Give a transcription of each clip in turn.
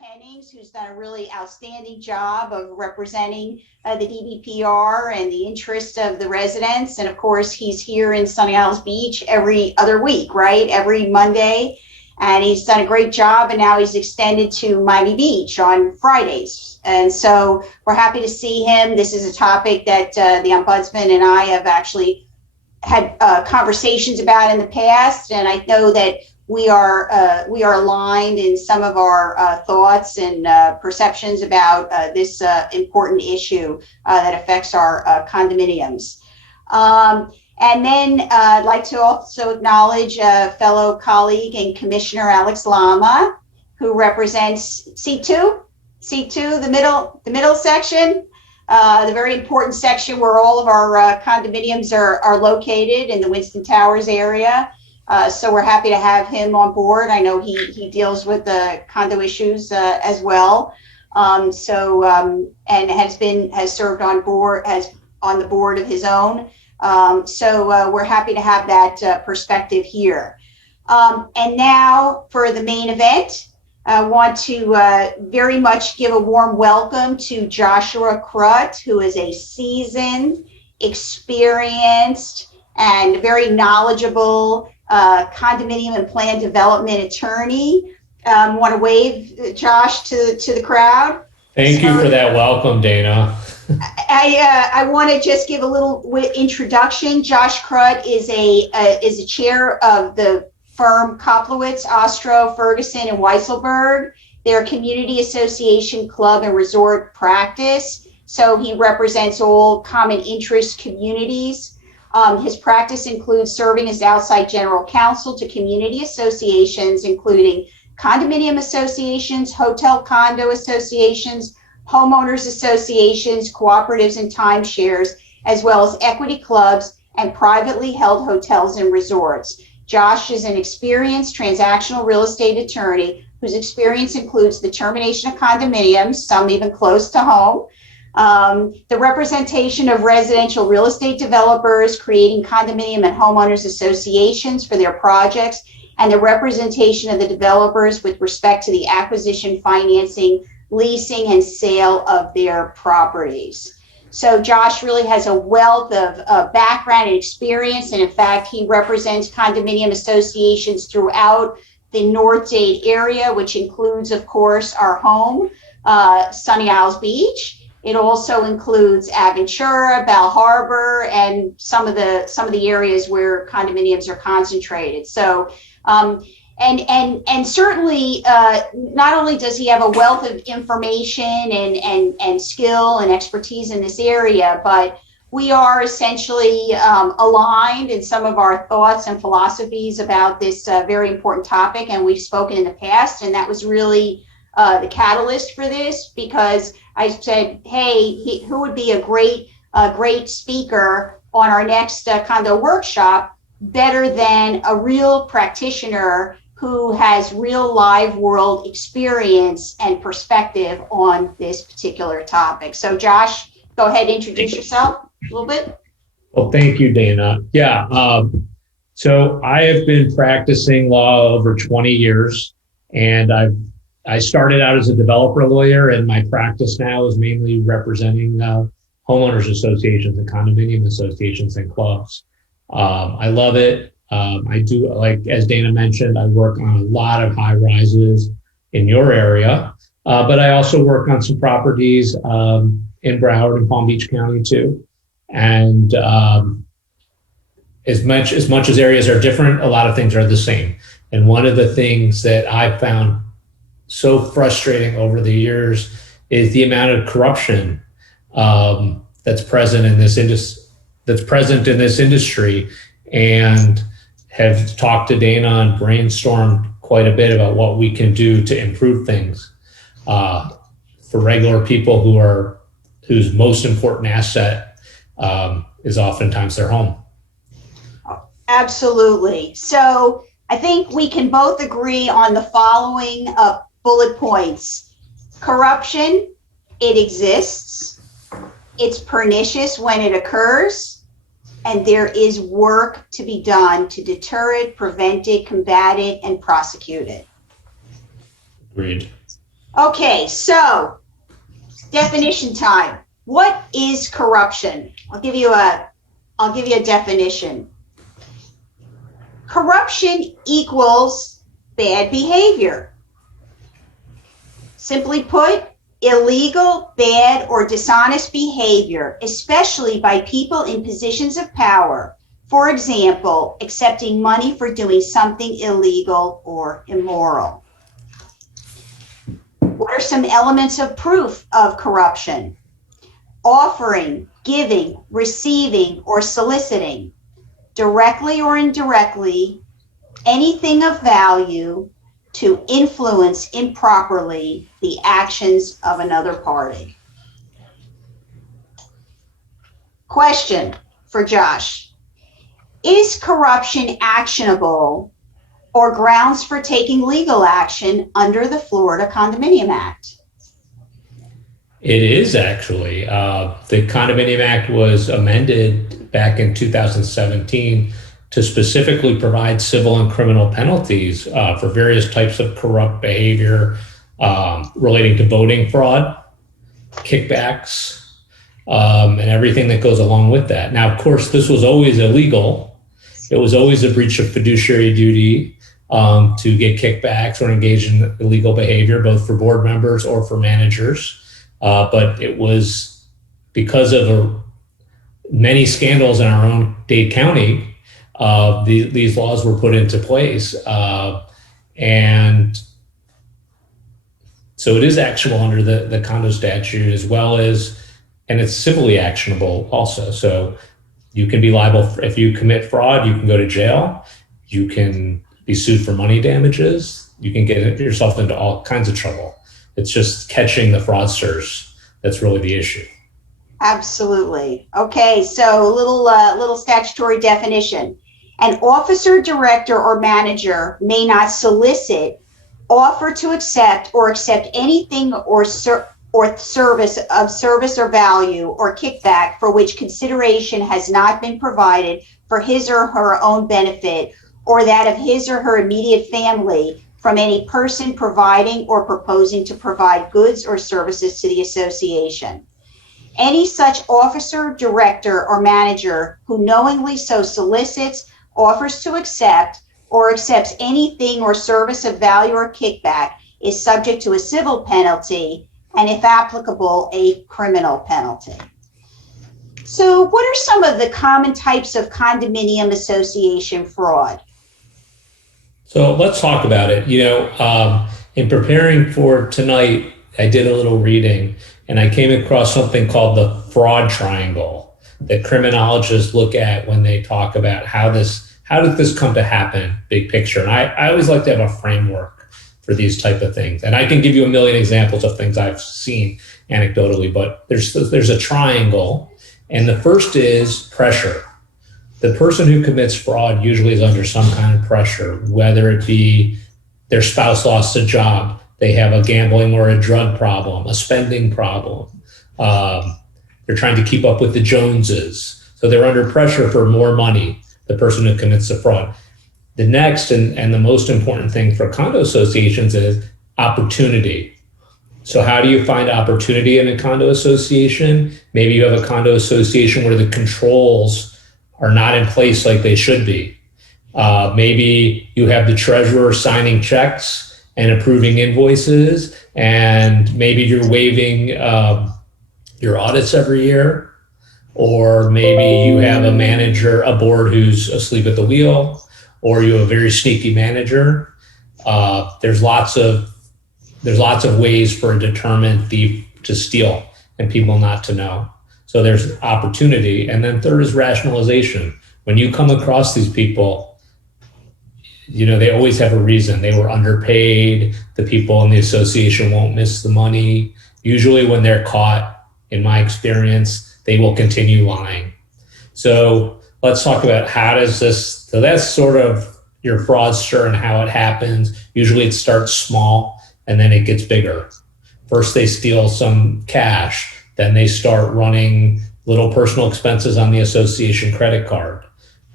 Hennings, who's done a really outstanding job of representing the DBPR and the interests of the residents. And of course, he's here in Sunny Isles Beach every other week, right? Every Monday. And he's done a great job. And now he's extended to Miami Beach on Fridays. And so we're happy to see him. This is a topic that the Ombudsman and I have actually had conversations about in the past. And I know that we are aligned in some of our thoughts and perceptions about this important issue that affects our condominiums. And then I'd like to also acknowledge a fellow colleague and Commissioner Alex Lama, who represents C2, the middle section, the very important section where all of our condominiums are located in the Winston Towers area. So we're happy to have him on board. I know he deals with the condo issues as well. And has served on the board of his own. So we're happy to have that perspective here. And now for the main event, I want to very much give a warm welcome to Joshua Crut, who is a seasoned, experienced, and very knowledgeable condominium and plan development attorney. Want to wave Josh to the crowd. Thank you for that welcome, Dana. I want to just give a little introduction. Josh Crut is a chair of the firm Koplowitz, Ostro, Ferguson, and Weisselberg. They're a community association, club, and resort practice. So he represents all common interest communities. His practice includes serving as outside general counsel to community associations, including condominium associations, hotel condo associations, homeowners associations, cooperatives, and timeshares, as well as equity clubs and privately held hotels and resorts. Josh is an experienced transactional real estate attorney whose experience includes the termination of condominiums, some even close to home, the representation of residential real estate developers, creating condominium and homeowners associations for their projects, and the representation of the developers with respect to the acquisition, financing, leasing, and sale of their properties. So Josh really has a wealth of background and experience, and in fact, he represents condominium associations throughout the North Dade area, which includes, of course, our home, Sunny Isles Beach. It also includes Aventura, Bal Harbor, and some of the areas where condominiums are concentrated. So, and certainly, not only does he have a wealth of information and skill and expertise in this area, but we are essentially aligned in some of our thoughts and philosophies about this very important topic. And we've spoken in the past, and that was really the catalyst for this, because I said, hey, who would be a great speaker on our next condo workshop better than a real practitioner who has real live world experience and perspective on this particular topic. So Josh, go ahead, introduce yourself a little bit. Well, thank you, Dana. Yeah, so I have been practicing law over 20 years, and I started out as a developer lawyer, and my practice now is mainly representing homeowners associations and condominium associations and clubs. I love it. I do, like, as Dana mentioned, I work on a lot of high rises in your area, but I also work on some properties in Broward and Palm Beach County too. And as much as areas are different, a lot of things are the same. And one of the things that I've found so frustrating over the years is the amount of corruption that's present in this industry, and have talked to Dana and brainstormed quite a bit about what we can do to improve things for regular people whose most important asset is oftentimes their home. Absolutely. So I think we can both agree on the following bullet points. Corruption, it exists. It's pernicious when it occurs, and there is work to be done to deter it, prevent it, combat it, and prosecute it. Agreed. Okay, so definition time. What is corruption? I'll give you a definition. Corruption equals bad behavior. Simply put, illegal, bad, or dishonest behavior, especially by people in positions of power. For example, accepting money for doing something illegal or immoral. What are some elements of proof of corruption? Offering, giving, receiving, or soliciting, directly or indirectly, anything of value to influence improperly the actions of another party. Question for Josh. Is corruption actionable or grounds for taking legal action under the Florida Condominium Act? It is actually. The Condominium Act was amended back in 2017 to specifically provide civil and criminal penalties for various types of corrupt behavior relating to voting fraud, kickbacks, and everything that goes along with that. Now, of course, this was always illegal. It was always a breach of fiduciary duty to get kickbacks or engage in illegal behavior, both for board members or for managers. But it was because of many scandals in our own Dade County, these laws were put into place. And so it is actionable under the condo statute, as well as, and it's civilly actionable also. So you can be liable if you commit fraud, you can go to jail, you can be sued for money damages, you can get yourself into all kinds of trouble. It's just catching the fraudsters that's really the issue. Absolutely. Okay, so little statutory definition. An officer, director, or manager may not solicit, offer to accept, or accept anything or service or value or kickback for which consideration has not been provided for his or her own benefit or that of his or her immediate family from any person providing or proposing to provide goods or services to the association. Any such officer, director, or manager who knowingly so solicits, offers to accept, or accepts anything or service of value or kickback is subject to a civil penalty and, if applicable, a criminal penalty. So what are some of the common types of condominium association fraud? So let's talk about it. In preparing for tonight, I did a little reading and I came across something called the fraud triangle that criminologists look at when they talk about how did this come to happen, big picture. And I always like to have a framework for these type of things. And I can give you a million examples of things I've seen anecdotally, but there's a triangle. And the first is pressure. The person who commits fraud usually is under some kind of pressure, whether it be their spouse lost a job, they have a gambling or a drug problem, a spending problem. They're trying to keep up with the Joneses. So they're under pressure for more money, the person who commits the fraud. The next and the most important thing for condo associations is opportunity. So how do you find opportunity in a condo association? Maybe you have a condo association where the controls are not in place like they should be. Maybe you have the treasurer signing checks and approving invoices, and maybe you're waiving your audits every year, or maybe you have a board who's asleep at the wheel, or you have a very sneaky manager. There's lots of ways for a determined thief to steal and people not to know. So there's opportunity. And then third is rationalization. When you come across these people, they always have a reason. They were underpaid. The people in the association won't miss the money. Usually when they're caught, in my experience, they will continue lying. So let's talk about so that's sort of your fraudster and how it happens. Usually it starts small and then it gets bigger. First they steal some cash. Then they start running little personal expenses on the association credit card.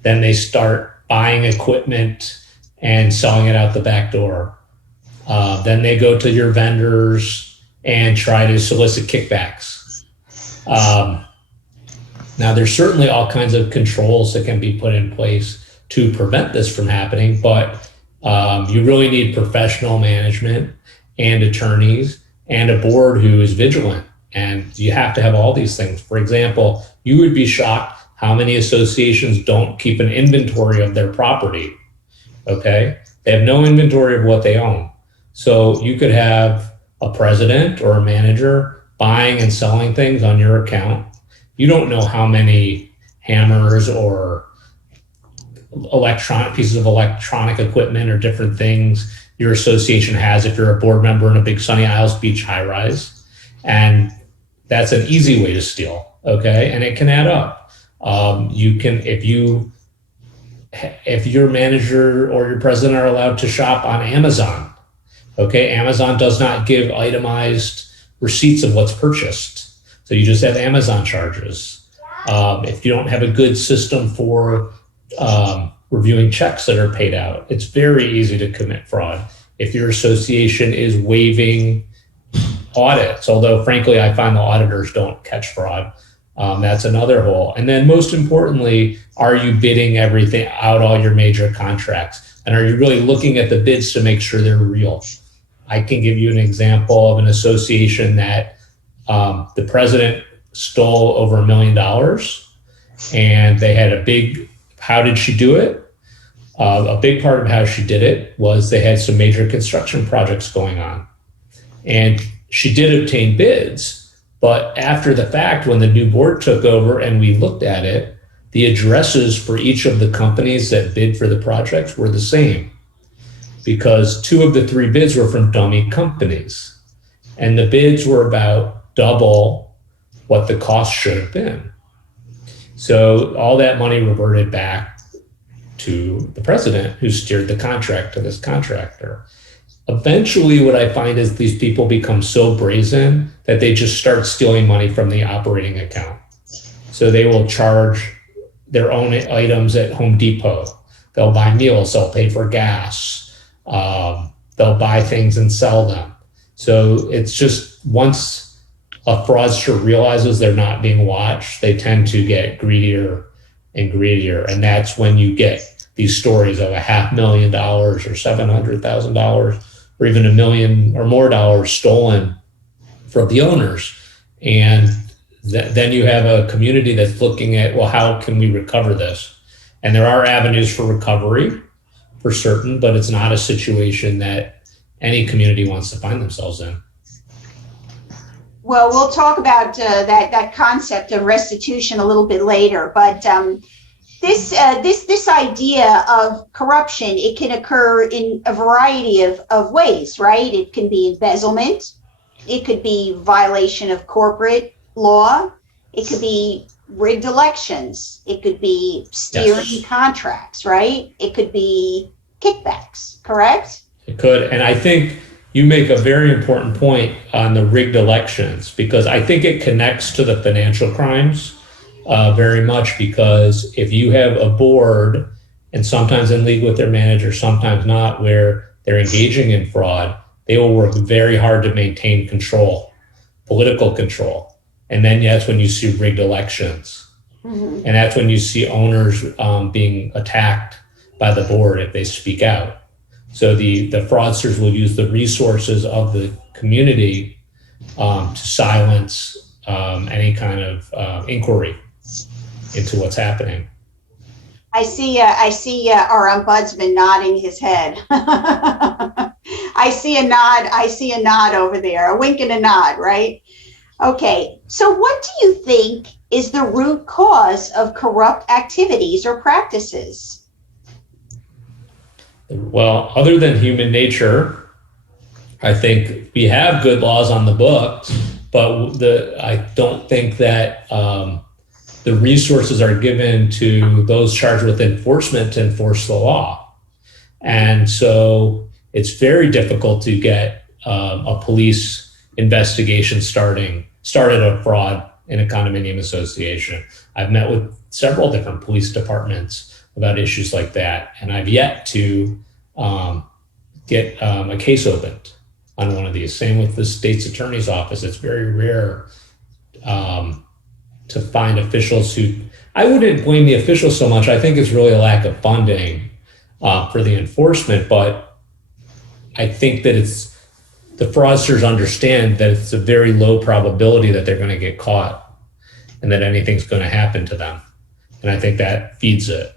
Then they start buying equipment and selling it out the back door. Then they go to your vendors and try to solicit kickbacks. Now, there's certainly all kinds of controls that can be put in place to prevent this from happening, but you really need professional management and attorneys and a board who is vigilant. And you have to have all these things. For example, you would be shocked how many associations don't keep an inventory of their property. Okay? They have no inventory of what they own. So you could have a president or a manager buying and selling things on your account. You don't know how many hammers or pieces of electronic equipment or different things your association has if you're a board member in a big Sunny Isles Beach high rise. And that's an easy way to steal, okay? And it can add up. You can, if your manager or your president are allowed to shop on Amazon, okay? Amazon does not give itemized receipts of what's purchased. So you just have Amazon charges. If you don't have a good system for reviewing checks that are paid out, it's very easy to commit fraud. If your association is waiving audits, although frankly, I find the auditors don't catch fraud. That's another hole. And then most importantly, are you bidding everything out, all your major contracts? And are you really looking at the bids to make sure they're real? I can give you an example of an association that the president stole over $1 million, and they had how did she do it? A big part of how she did it was they had some major construction projects going on. And she did obtain bids, but after the fact, when the new board took over and we looked at it, the addresses for each of the companies that bid for the projects were the same, because 2 of the 3 bids were from dummy companies. And the bids were about double what the cost should have been. So all that money reverted back to the president, who steered the contract to this contractor. Eventually, what I find is these people become so brazen that they just start stealing money from the operating account. So they will charge their own items at Home Depot. They'll buy meals, they'll pay for gas, they'll buy things and sell them. So it's just, once a fraudster realizes they're not being watched, they tend to get greedier and greedier. And that's when you get these stories of $500,000 or $700,000 or even $1 million or more dollars stolen from the owners. And then you have a community that's looking at, well, how can we recover this? And there are avenues for recovery for certain, but it's not a situation that any community wants to find themselves in. Well, we'll talk about that concept of restitution a little bit later, but this idea of corruption, it can occur in a variety of ways, right? It can be embezzlement, it could be violation of corporate law, it could be rigged elections, it could be steering contracts, right? It could be kickbacks, correct? It could, and I think you make a very important point on the rigged elections, because I think it connects to the financial crimes very much, because if you have a board, and sometimes in league with their manager, sometimes not, where they're engaging in fraud, they will work very hard to maintain control, political control. And then that's when you see rigged elections. Mm-hmm. And that's when you see owners being attacked by the board if they speak out. So the fraudsters will use the resources of the community to silence any kind of inquiry into what's happening. I see our ombudsman nodding his head. I see a nod over there, a wink and a nod, right? Okay, so what do you think is the root cause of corrupt activities or practices? Well, other than human nature, I think we have good laws on the books, but I don't think that the resources are given to those charged with enforcement to enforce the law. And so it's very difficult to get a police investigation started a fraud in a condominium association. I've met with several different police departments about issues like that, and I've yet to get a case opened on one of these. Same with the state's attorney's office. It's very rare to find officials who, I wouldn't blame the officials so much. I think it's really a lack of funding for the enforcement, but I think that the fraudsters understand that it's a very low probability that they're going to get caught and that anything's going to happen to them. And I think that feeds it.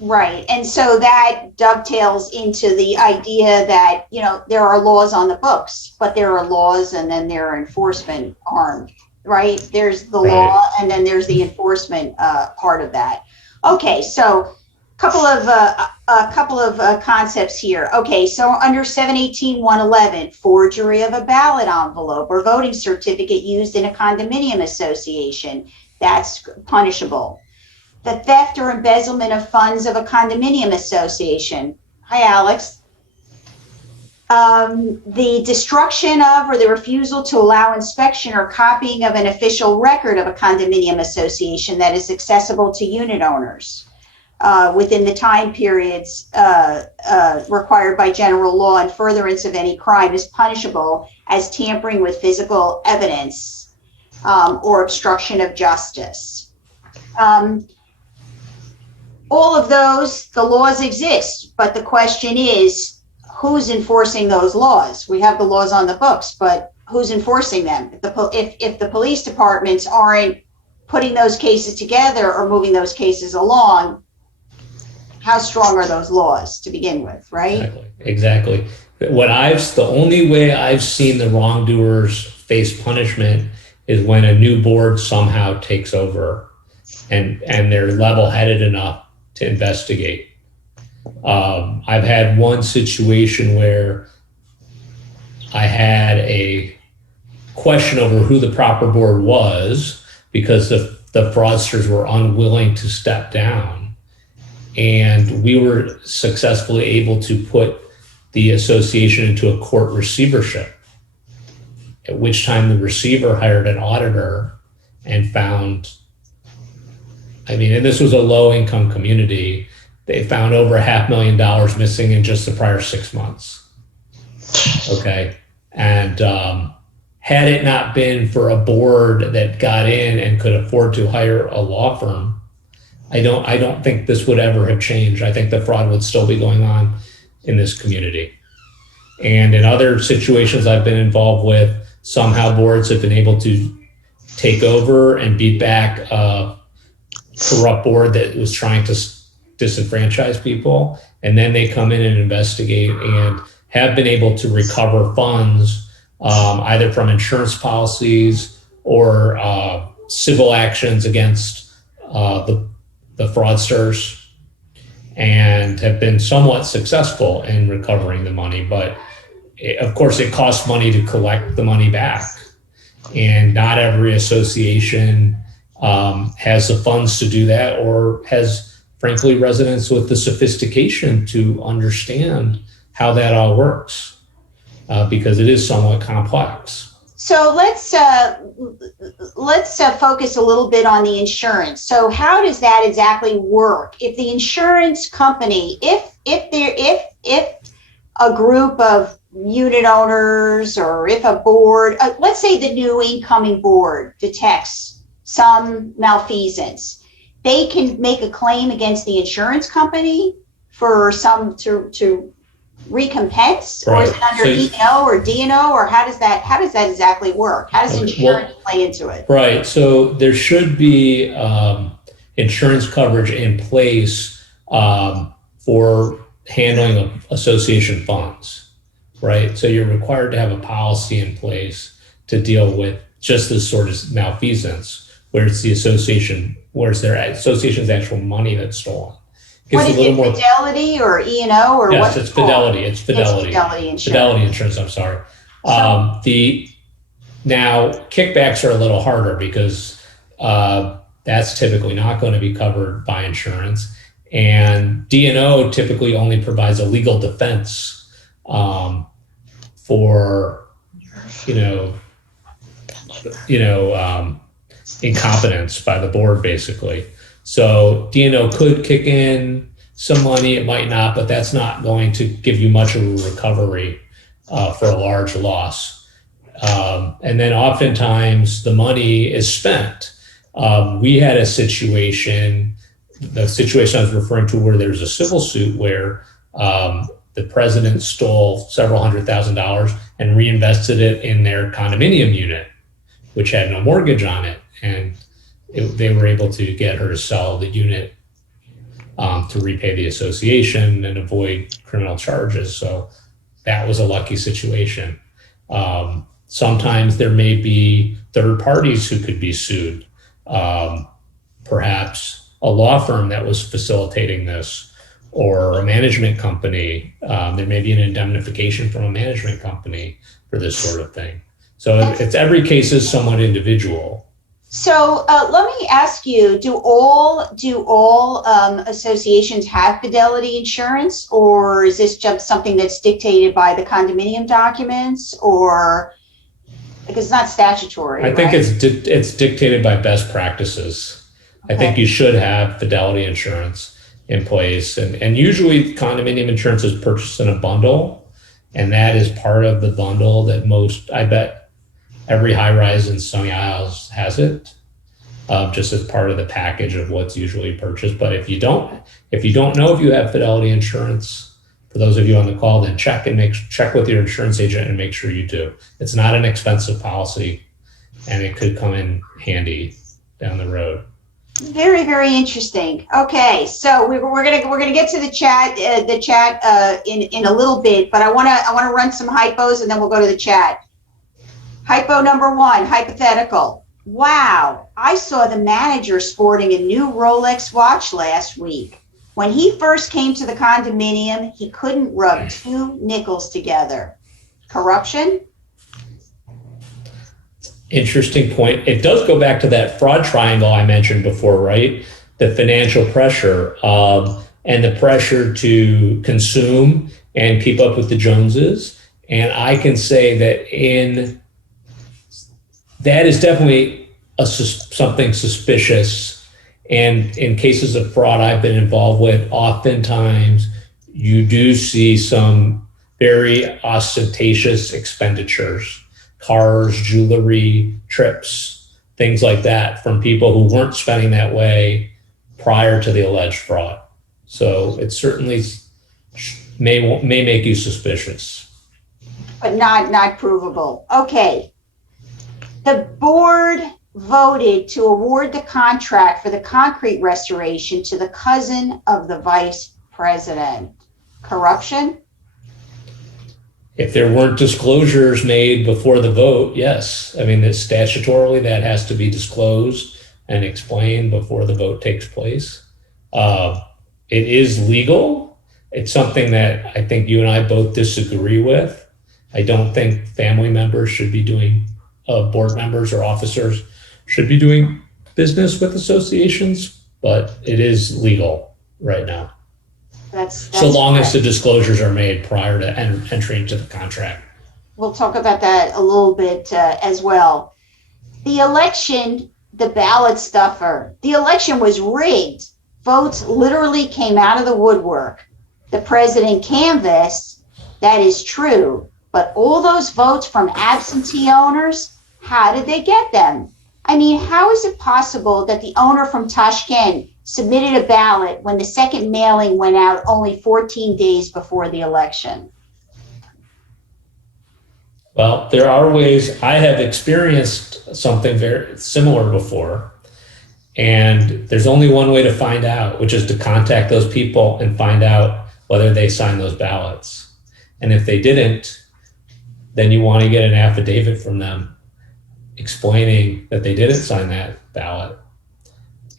Right. And so that dovetails into the idea that, there are laws on the books, but there are laws and then there are enforcement arm, right? There's the law and then there's the enforcement part of that. Okay. So a couple of concepts here. Okay. So under 718-111, forgery of a ballot envelope or voting certificate used in a condominium association, that's punishable. The theft or embezzlement of funds of a condominium association. Hi, Alex. The destruction of or the refusal to allow inspection or copying of an official record of a condominium association that is accessible to unit owners within the time periods required by general law and furtherance of any crime is punishable as tampering with physical evidence or obstruction of justice. All of those, the laws exist, but the question is, who's enforcing those laws? We have the laws on the books, but who's enforcing them? If the police departments aren't putting those cases together or moving those cases along, how strong are those laws to begin with, right? Exactly. The only way I've seen the wrongdoers face punishment is when a new board somehow takes over and they're level-headed enough to investigate. I've had one situation where I had a question over who the proper board was because the fraudsters were unwilling to step down. And we were successfully able to put the association into a court receivership, at which time the receiver hired an auditor and found, and this was a low-income community. They found over $500,000 missing in just the prior 6 months. Okay. And had it not been for a board that got in and could afford to hire a law firm, I don't think this would ever have changed. I think the fraud would still be going on in this community. And in other situations I've been involved with, somehow boards have been able to take over and beat back a corrupt board that was trying to disenfranchise people. And then they come in and investigate and have been able to recover funds either from insurance policies or civil actions against the fraudsters, and have been somewhat successful in recovering the money. But of course, it costs money to collect the money back. And not every association has the funds to do that, or has, frankly, residents with the sophistication to understand how that all works, because it is somewhat complex. So let's focus a little bit on the insurance. So how does that exactly work? If the insurance company, if a group of unit owners, or if a board, let's say the new incoming board detects some malfeasance, they can make a claim against the insurance company for some to recompense, or is it under E&O or D&O, or how does that exactly work? How does insurance play into it? Right. So there should be insurance coverage in place for handling of association funds, right? So you're required to have a policy in place to deal with just this sort of malfeasance, where it's the association, where it's their association's actual money that's stolen. What is it, Fidelity or E&O, or yes, it's Fidelity. It's Fidelity. It's Fidelity Insurance. Fidelity Insurance, I'm sorry. Now, kickbacks are a little harder because that's typically not going to be covered by insurance. And D&O typically only provides a legal defense for, incompetence by the board, basically. So D&O could kick in some money, it might not, but that's not going to give you much of a recovery for a large loss. And then oftentimes the money is spent. We had a situation, the situation I was referring to, where there's a civil suit where the president stole several $100,000 and reinvested it in their condominium unit, which had no mortgage on it. And they were able to get her to sell the unit to repay the association and avoid criminal charges. So that was a lucky situation. Sometimes there may be third parties who could be sued. Perhaps a law firm that was facilitating this, or a management company. There may be an indemnification from a management company for this sort of thing. So it's every case is somewhat individual. So let me ask you: Do all associations have fidelity insurance, or is this just something that's dictated by the condominium documents, or because it's not statutory? I think it's dictated by best practices. Okay. I think you should have fidelity insurance in place, and usually condominium insurance is purchased in a bundle, and that is part of the bundle that I bet every high-rise in Stony Isles has it, just as part of the package of what's usually purchased. But if you don't know if you have fidelity insurance, for those of you on the call, then check with your insurance agent and make sure you do. It's not an expensive policy, and it could come in handy down the road. Very, very interesting. Okay, so we're gonna get to the chat in a little bit, but I wanna run some hypos and then we'll go to the chat. Hypo number one, hypothetical. Wow, I saw the manager sporting a new Rolex watch last week. When he first came to the condominium, he couldn't rub two nickels together. Corruption? Interesting point. It does go back to that fraud triangle I mentioned before, right? The financial pressure and the pressure to consume and keep up with the Joneses. And I can say that that is definitely something suspicious. And in cases of fraud I've been involved with, oftentimes you do see some very ostentatious expenditures, cars, jewelry, trips, things like that, from people who weren't spending that way prior to the alleged fraud. So it certainly may make you suspicious. But not provable. Okay. The board voted to award the contract for the concrete restoration to the cousin of the vice president. Corruption? If there weren't disclosures made before the vote, yes. I mean, statutorily that has to be disclosed and explained before the vote takes place. It is legal. It's something that I think you and I both disagree with. I don't think family members should be doing, board members or officers should be doing business with associations, but it is legal right now. That's so long correct. As the disclosures are made prior to entry into the contract. We'll talk about that a little bit as well. The election, the ballot stuffer, the election was rigged. Votes literally came out of the woodwork. The president canvassed, that is true, but all those votes from absentee owners, how did they get them? I mean, how is it possible that the owner from Tashkent submitted a ballot when the second mailing went out only 14 days before the election? Well, there are ways. I have experienced something very similar before, and there's only one way to find out, which is to contact those people and find out whether they signed those ballots. And if they didn't, then you want to get an affidavit from them explaining that they didn't sign that ballot.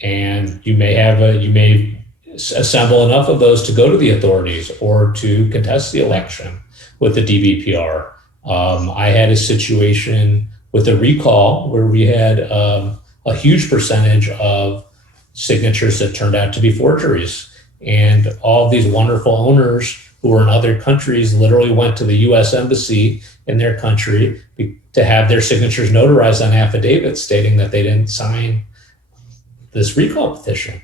And you may assemble enough of those to go to the authorities or to contest the election with the DBPR. I had a situation with a recall where we had a huge percentage of signatures that turned out to be forgeries. And all these wonderful owners who were in other countries literally went to the U.S. Embassy in their country to have their signatures notarized on affidavits stating that they didn't sign this recall petition.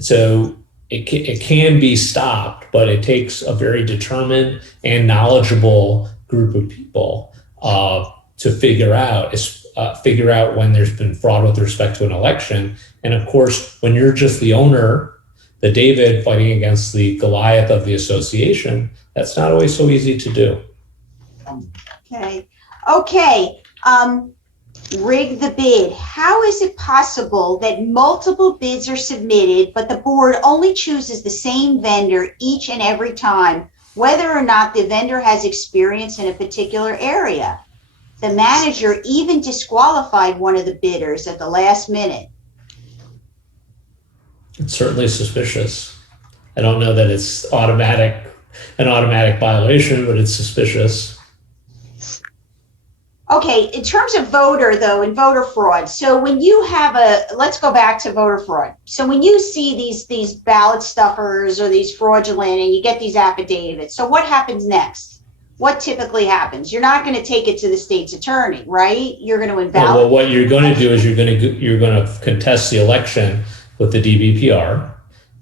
So it can be stopped, but it takes a very determined and knowledgeable group of people to figure out when there's been fraud with respect to an election. And of course, when you're just the owner, the David fighting against the Goliath of the association, that's not always so easy to do. Okay. Rig the bid. How is it possible that multiple bids are submitted, but the board only chooses the same vendor each and every time, whether or not the vendor has experience in a particular area? The manager even disqualified one of the bidders at the last minute. It's certainly suspicious. I don't know that it's an automatic violation, but it's suspicious. Okay, in terms of voter though, and voter fraud, so when you have let's go back to voter fraud. So when you see these ballot stuffers or these fraudulent and you get these affidavits, so what happens next? What typically happens? You're not going to take it to the state's attorney, right? You're going to invalidate. Well, what you're going to do is you're going to contest the election with the DBPR,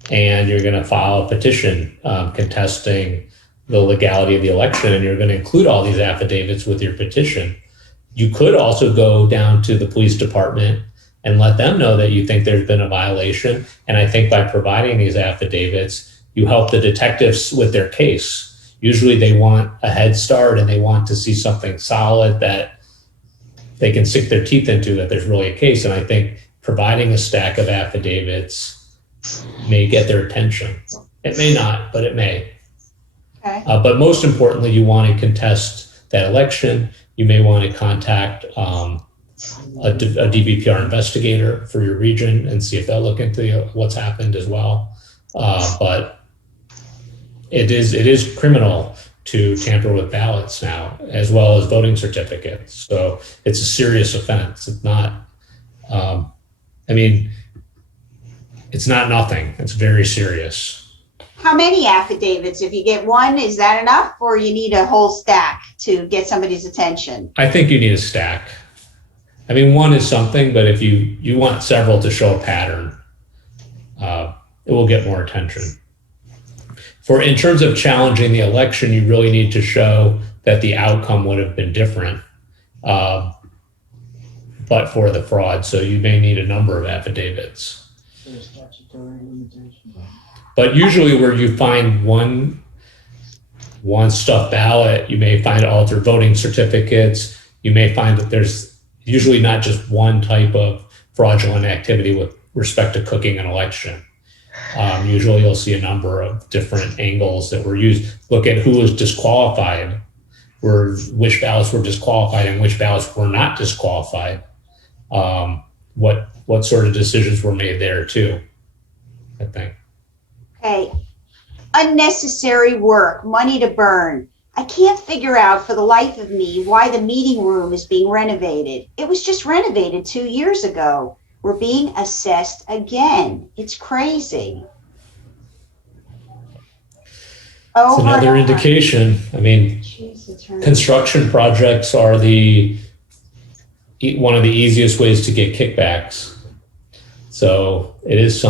and you're going to file a petition contesting the legality of the election, and you're going to include all these affidavits with your petition. You could also go down to the police department and let them know that you think there's been a violation. And I think by providing these affidavits, you help the detectives with their case. Usually they want a head start and they want to see something solid that they can sink their teeth into, that there's really a case. And I think providing a stack of affidavits may get their attention. It may not, but it may. Okay. But most importantly, you want to contest that election. You may want to contact a DBPR investigator for your region and see if they'll look into what's happened as well. But it is criminal to tamper with ballots now, as well as voting certificates. So it's a serious offense. It's not, it's not nothing. It's very serious. How many affidavits? If you get one, is that enough, or you need a whole stack to get somebody's attention? I think you need a stack. One is something, but if you want several to show a pattern, it will get more attention. In terms of challenging the election, you really need to show that the outcome would have been different, but for the fraud. So you may need a number of affidavits. But usually where you find one stuffed ballot, you may find altered voting certificates. You may find that there's usually not just one type of fraudulent activity with respect to cooking an election. Usually you'll see a number of different angles that were used. Look at who was disqualified, which ballots were disqualified and which ballots were not disqualified. What sort of decisions were made there too, I think. Okay. Unnecessary work, money to burn. I can't figure out for the life of me why the meeting room is being renovated. It was just renovated 2 years ago. We're being assessed again. It's crazy. It's another indication. Construction projects are one of the easiest ways to get kickbacks. So it is,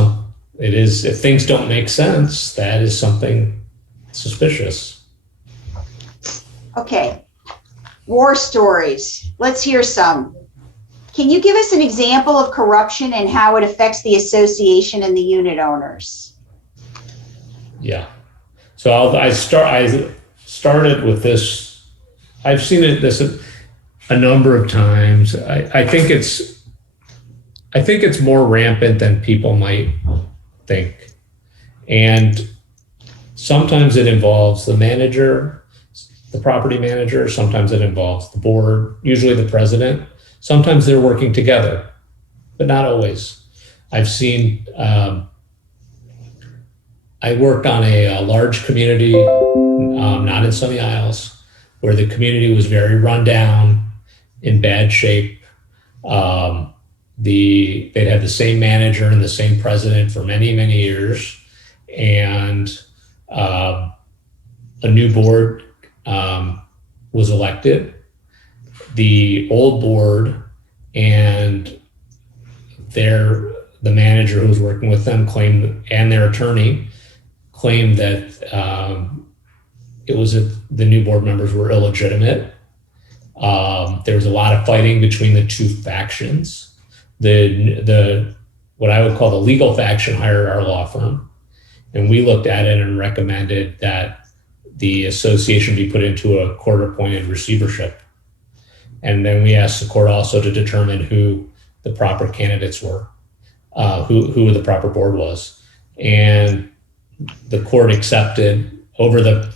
if things don't make sense, that is something suspicious. Okay. War stories. Let's hear some. Can you give us an example of corruption and how it affects the association and the unit owners? Yeah. So I started with this. I've seen this a number of times. I think it's more rampant than people might think. And sometimes it involves the manager, the property manager. Sometimes it involves the board, usually the president. Sometimes they're working together, but not always. I've seen, I worked on a large community, not in Sunny Isles, where the community was very run down, in bad shape. They'd had the same manager and the same president for many, many years. And a new board was elected. The old board and the manager who was working with them claimed, and their attorney claimed that the new board members were illegitimate. There was a lot of fighting between the two factions. The what I would call the legal faction hired our law firm, and we looked at it and recommended that the association be put into a court-appointed receivership. And then we asked the court also to determine who the proper candidates were, who the proper board was. And the court accepted, over the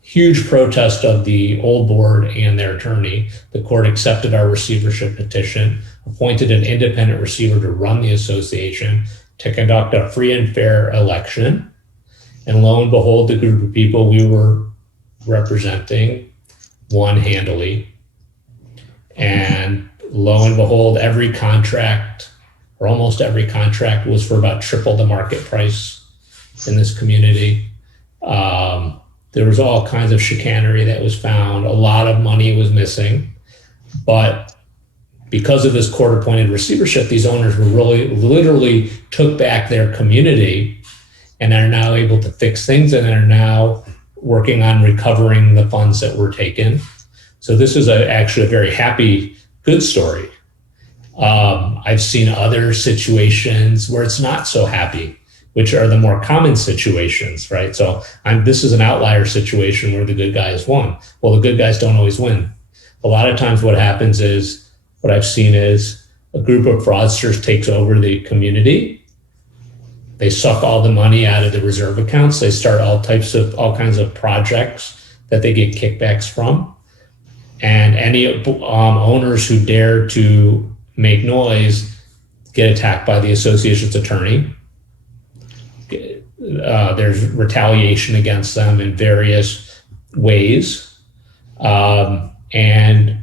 huge protest of the old board and their attorney, the court accepted our receivership petition, appointed an independent receiver to run the association, to conduct a free and fair election. And lo and behold, the group of people we were representing won handily. And lo and behold, every contract, or almost every contract, was for about triple the market price in this community. There was all kinds of chicanery that was found. A lot of money was missing. But because of this court-appointed receivership, these owners were literally took back their community and are now able to fix things and are now working on recovering the funds that were taken. So this is actually a very happy, good story. I've seen other situations where it's not so happy, which are the more common situations, right? So this is an outlier situation where the good guys won. Well, the good guys don't always win. A lot of times what happens is, what I've seen is a group of fraudsters takes over the community. They suck all the money out of the reserve accounts. They start all kinds of projects that they get kickbacks from. And any owners who dare to make noise get attacked by the association's attorney. There's retaliation against them in various ways. And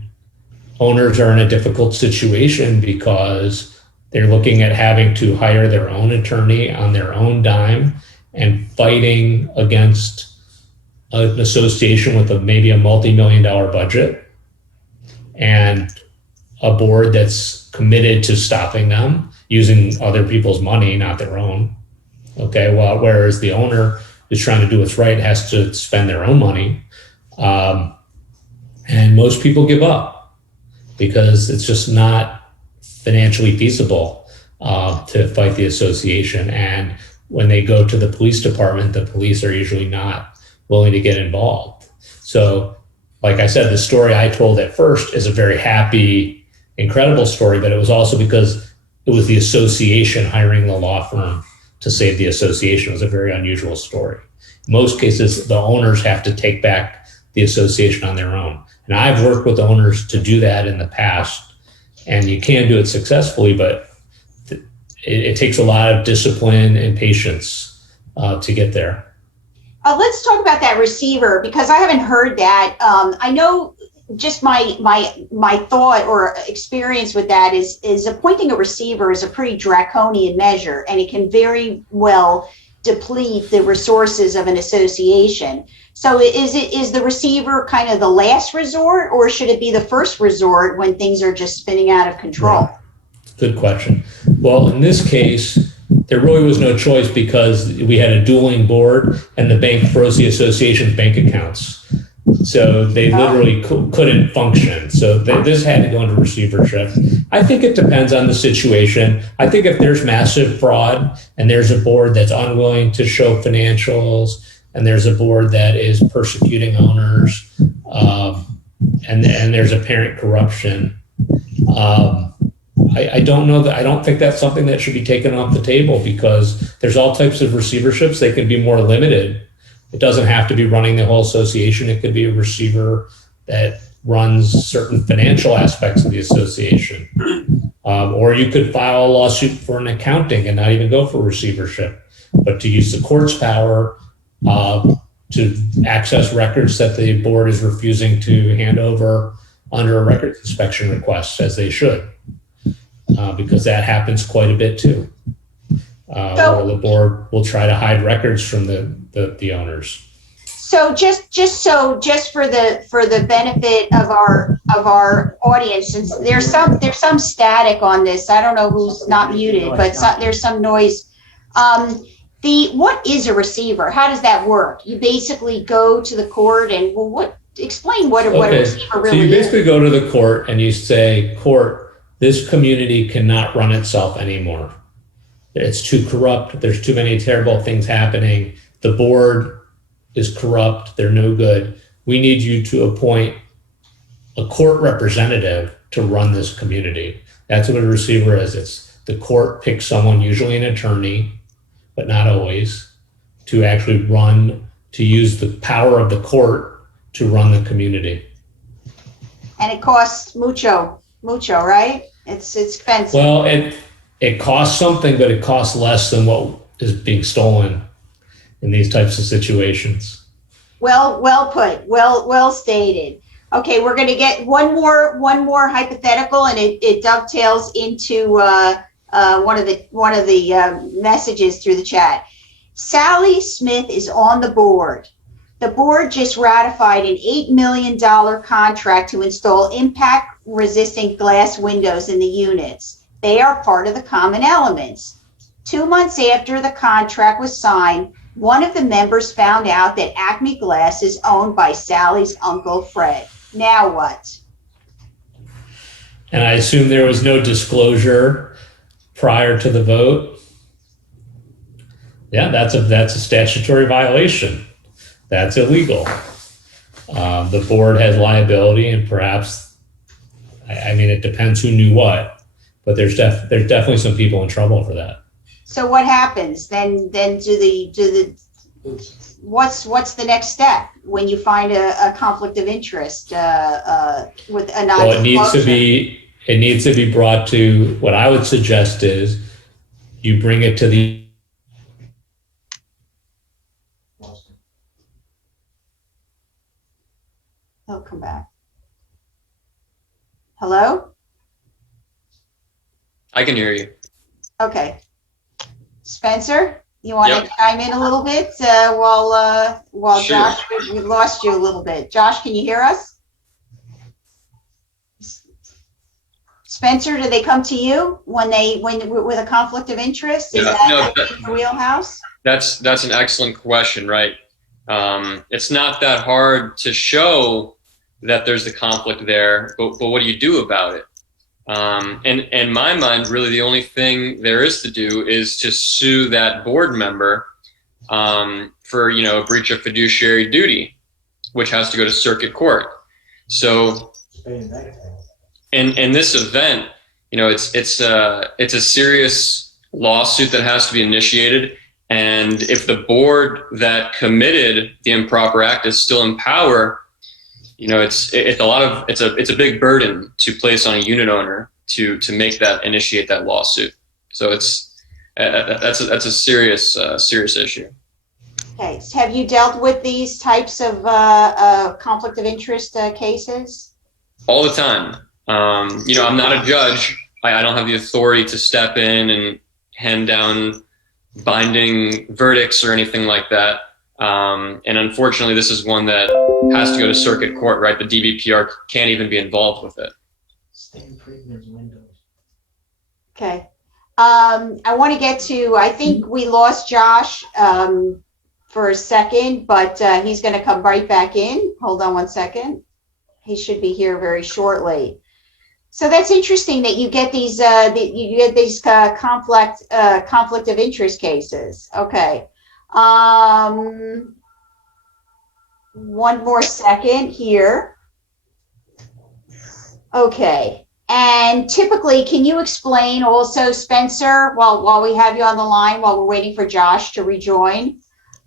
owners are in a difficult situation because they're looking at having to hire their own attorney on their own dime and fighting against an association with maybe a multi-million-dollar budget and a board that's committed to stopping them using other people's money, not their own. Okay, well, whereas the owner is trying to do what's right, has to spend their own money. And most people give up because it's just not financially feasible to fight the association. And when they go to the police department, the police are usually not willing to get involved. So, like I said, the story I told at first is a very happy, incredible story, but it was also because it was the association hiring the law firm to save the association. It was a very unusual story. In most cases, the owners have to take back the association on their own. And I've worked with owners to do that in the past, and you can do it successfully, but it takes a lot of discipline and patience to get there. Let's talk about that receiver, because I haven't heard that. I know just my thought or experience with that is appointing a receiver is a pretty draconian measure, and it can very well deplete the resources of an association. So is the receiver kind of the last resort, or should it be the first resort when things are just spinning out of control? Right. Good question. Well, in this case, there really was no choice because we had a dueling board and the bank froze the association's bank accounts. So they literally couldn't function. So this had to go into receivership. I think it depends on the situation. I think if there's massive fraud and there's a board that's unwilling to show financials and there's a board that is persecuting owners and there's apparent corruption, I don't know that. I don't think that's something that should be taken off the table because there's all types of receiverships. They can be more limited. It doesn't have to be running the whole association. It could be a receiver that runs certain financial aspects of the association. Or you could file a lawsuit for an accounting and not even go for receivership, but to use the court's power to access records that the board is refusing to hand over under a records inspection request, as they should, because that happens quite a bit too. Where the board will try to hide records from the owners. So just for the benefit of our audience, since there's some static on this, I don't know who's not muted, but there's some noise. What is a receiver? How does that work? You basically go to the court and, well, explain what a receiver really so you basically is. go to the court and you say, court, this community cannot run itself anymore. It's too corrupt. There's too many terrible things happening. The board is corrupt. They're no good. We need you to appoint a court representative to run this community. That's what a receiver is. It's the court picks someone, usually an attorney, but not always, to actually to use the power of the court to run the community. And it costs mucho, right? It's expensive. Well, it costs something, but it costs less than what is being stolen in these types of situations. Well put. Well stated. Okay, we're going to get one more hypothetical, and it dovetails into one of the messages through the chat. Sally Smith is on the board. The board just ratified an $8 million contract to install impact-resistant glass windows in the units. They are part of the common elements. 2 months after the contract was signed, one of the members found out that Acme Glass is owned by Sally's uncle Fred. Now what? And I assume there was no disclosure prior to the vote. Yeah, that's a statutory violation. That's illegal. The board has liability, and perhaps, I mean, it depends who knew what. But there's definitely some people in trouble for that. So what happens then? What's the next step when you find a conflict of interest with a non-disclosure? Well, it needs to be brought to. What I would suggest is you bring it to the. He'll come back. Hello? I can hear you. Okay. Spencer, you want Yep. to chime in a little bit while Sure. Josh, we lost you a little bit. Josh, can you hear us? Spencer, do they come to you when with a conflict of interest? Is that in the wheelhouse? That's an excellent question, right? It's not that hard to show that there's a conflict there, but what do you do about it? And in my mind, really the only thing there is to do is to sue that board member for, a breach of fiduciary duty, which has to go to circuit court. So in this event, it's a serious lawsuit that has to be initiated. And if the board that committed the improper act is still in power, it's a big burden to place on a unit owner to initiate that lawsuit. So that's a serious issue. Okay. So have you dealt with these types of conflict of interest cases? All the time. I'm not a judge. I don't have the authority to step in and hand down binding verdicts or anything like that. And unfortunately, this is one that has to go to circuit court, right? The DBPR can't even be involved with it. Okay. I want to get to, I think we lost Josh for a second, but he's going to come right back in. Hold on one second. He should be here very shortly. So that's interesting that you get these conflict of interest cases. Okay. One more second here. Okay. And typically, can you explain also, Spencer, while we have you on the line, while we're waiting for Josh to rejoin,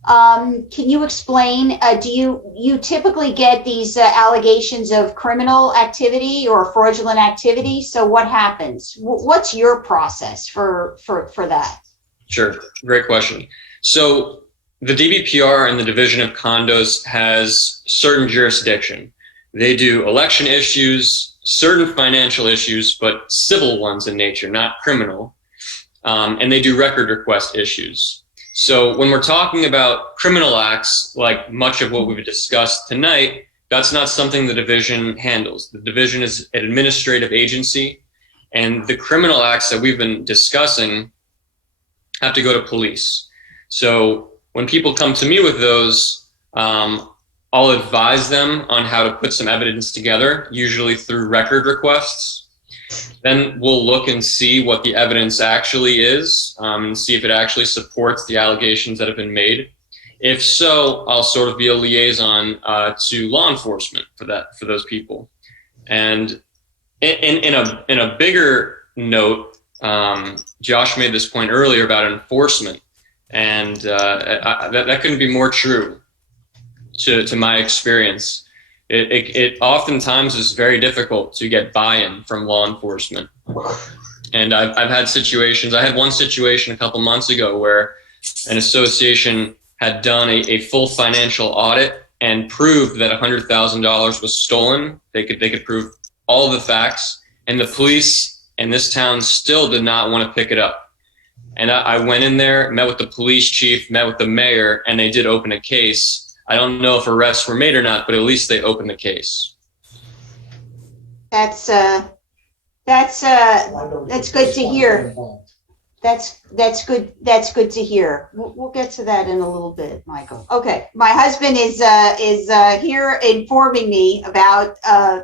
can you explain, do you typically get these allegations of criminal activity or fraudulent activity? So what happens? What's your process for that? Sure. Great question. So the DBPR and the Division of Condos has certain jurisdiction. They do election issues, certain financial issues, but civil ones in nature, not criminal. And they do record request issues. So when we're talking about criminal acts, like much of what we've discussed tonight, that's not something the division handles. The division is an administrative agency, and the criminal acts that we've been discussing have to go to police. So when people come to me with those, I'll advise them on how to put some evidence together, usually through record requests. Then we'll look and see what the evidence actually is, and see if it actually supports the allegations that have been made. If so, I'll sort of be a liaison to law enforcement for those people. And in a bigger note, Josh made this point earlier about enforcement, and that couldn't be more true to my experience. It oftentimes is very difficult to get buy-in from law enforcement. And I've had situations. I had one situation a couple months ago where an association had done a full financial audit and proved that $100,000 was stolen. They could prove all the facts, and the police in this town still did not want to pick it up. And I went in there, met with the police chief, met with the mayor, and they did open a case. I don't know if arrests were made or not, but at least they opened the case. That's good to hear. That's good. That's good to hear. We'll get to that in a little bit, Michael. Okay, my husband is here informing me about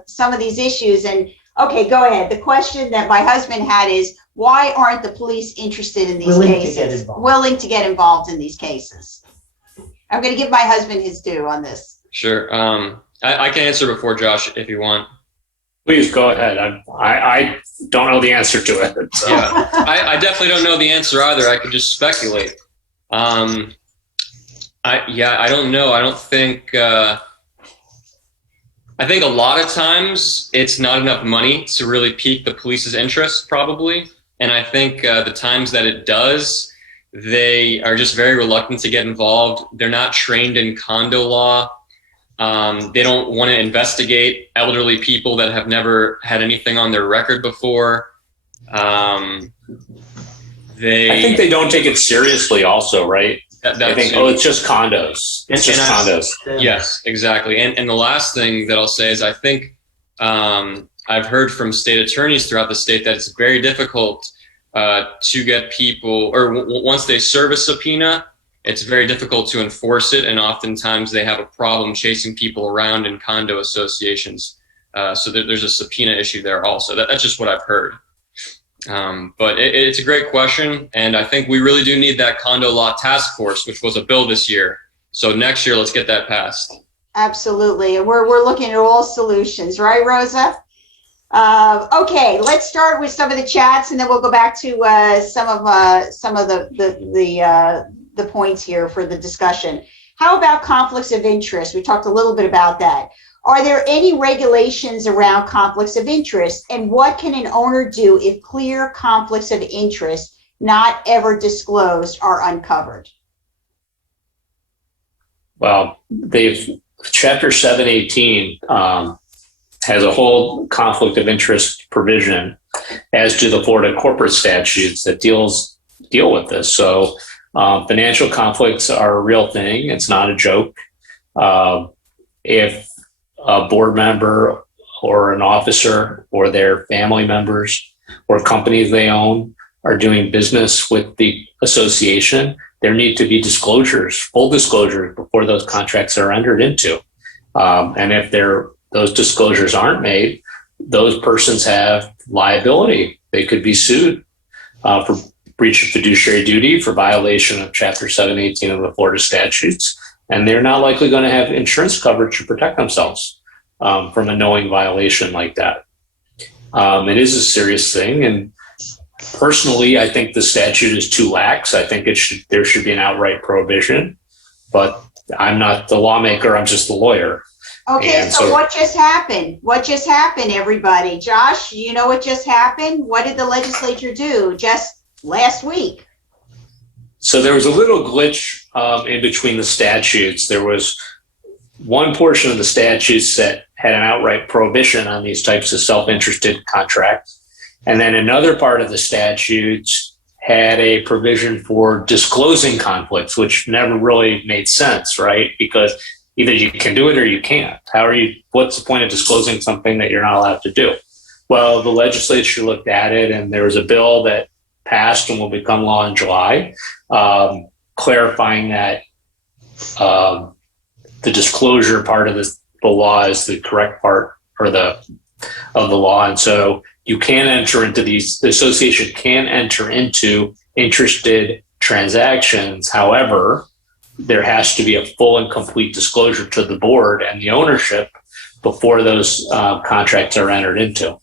some of these issues. And okay, go ahead. The question that my husband had is, why aren't the police interested in these cases? Willing to get involved in these cases? I'm going to give my husband his due on this. Sure. I can answer before Josh if you want. Please go ahead. I don't know the answer to it. So. Yeah, I definitely don't know the answer either. I could just speculate. I don't know. I don't think. I think a lot of times it's not enough money to really pique the police's interest, probably. And I think the times that it does, they are just very reluctant to get involved. They're not trained in condo law. They don't want to investigate elderly people that have never had anything on their record before. I think they don't take it seriously also, right? They think, it's just condos. It's just condos. Yes, exactly. And the last thing that I'll say is I think I've heard from state attorneys throughout the state that it's very difficult to get people, or once they serve a subpoena, it's very difficult to enforce it, and oftentimes they have a problem chasing people around in condo associations. So there's a subpoena issue there also. That's just what I've heard. But it's a great question, and I think we really do need that condo law task force, which was a bill this year. So next year, let's get that passed. Absolutely, and we're looking at all solutions, right, Rosa? Okay, let's start with some of the chats, and then we'll go back to some of the points here for the discussion. How about conflicts of interest? We talked a little bit about that. Are there any regulations around conflicts of interest, and what can an owner do if clear conflicts of interest not ever disclosed are uncovered? Well, Chapter 718 has a whole conflict of interest provision, as do the Florida corporate statutes that deal with this. So financial conflicts are a real thing. It's not a joke. If a board member or an officer or their family members or companies they own are doing business with the association, there need to be disclosures, full disclosures before those contracts are entered into. And if those disclosures aren't made, those persons have liability. They could be sued for breach of fiduciary duty, for violation of Chapter 718 of the Florida statutes, and they're not likely going to have insurance coverage to protect themselves from a knowing violation like that. It is a serious thing, and personally, I think the statute is too lax. I think there should be an outright prohibition, but I'm not the lawmaker, I'm just the lawyer. Okay, so what just happened? What just happened, everybody? Josh, you know what just happened? What did the legislature do just last week? So there was a little glitch in between the statutes. There was one portion of the statutes that had an outright prohibition on these types of self-interested contracts. And then another part of the statutes had a provision for disclosing conflicts, which never really made sense, right? Because either you can do it or you can't. What's the point of disclosing something that you're not allowed to do? Well, the legislature looked at it, and there was a bill that passed and will become law in July, clarifying that the disclosure part of the law is the correct part of the law. And so you can enter into the association can enter into interested transactions. However, there has to be a full and complete disclosure to the board and the ownership before those contracts are entered into.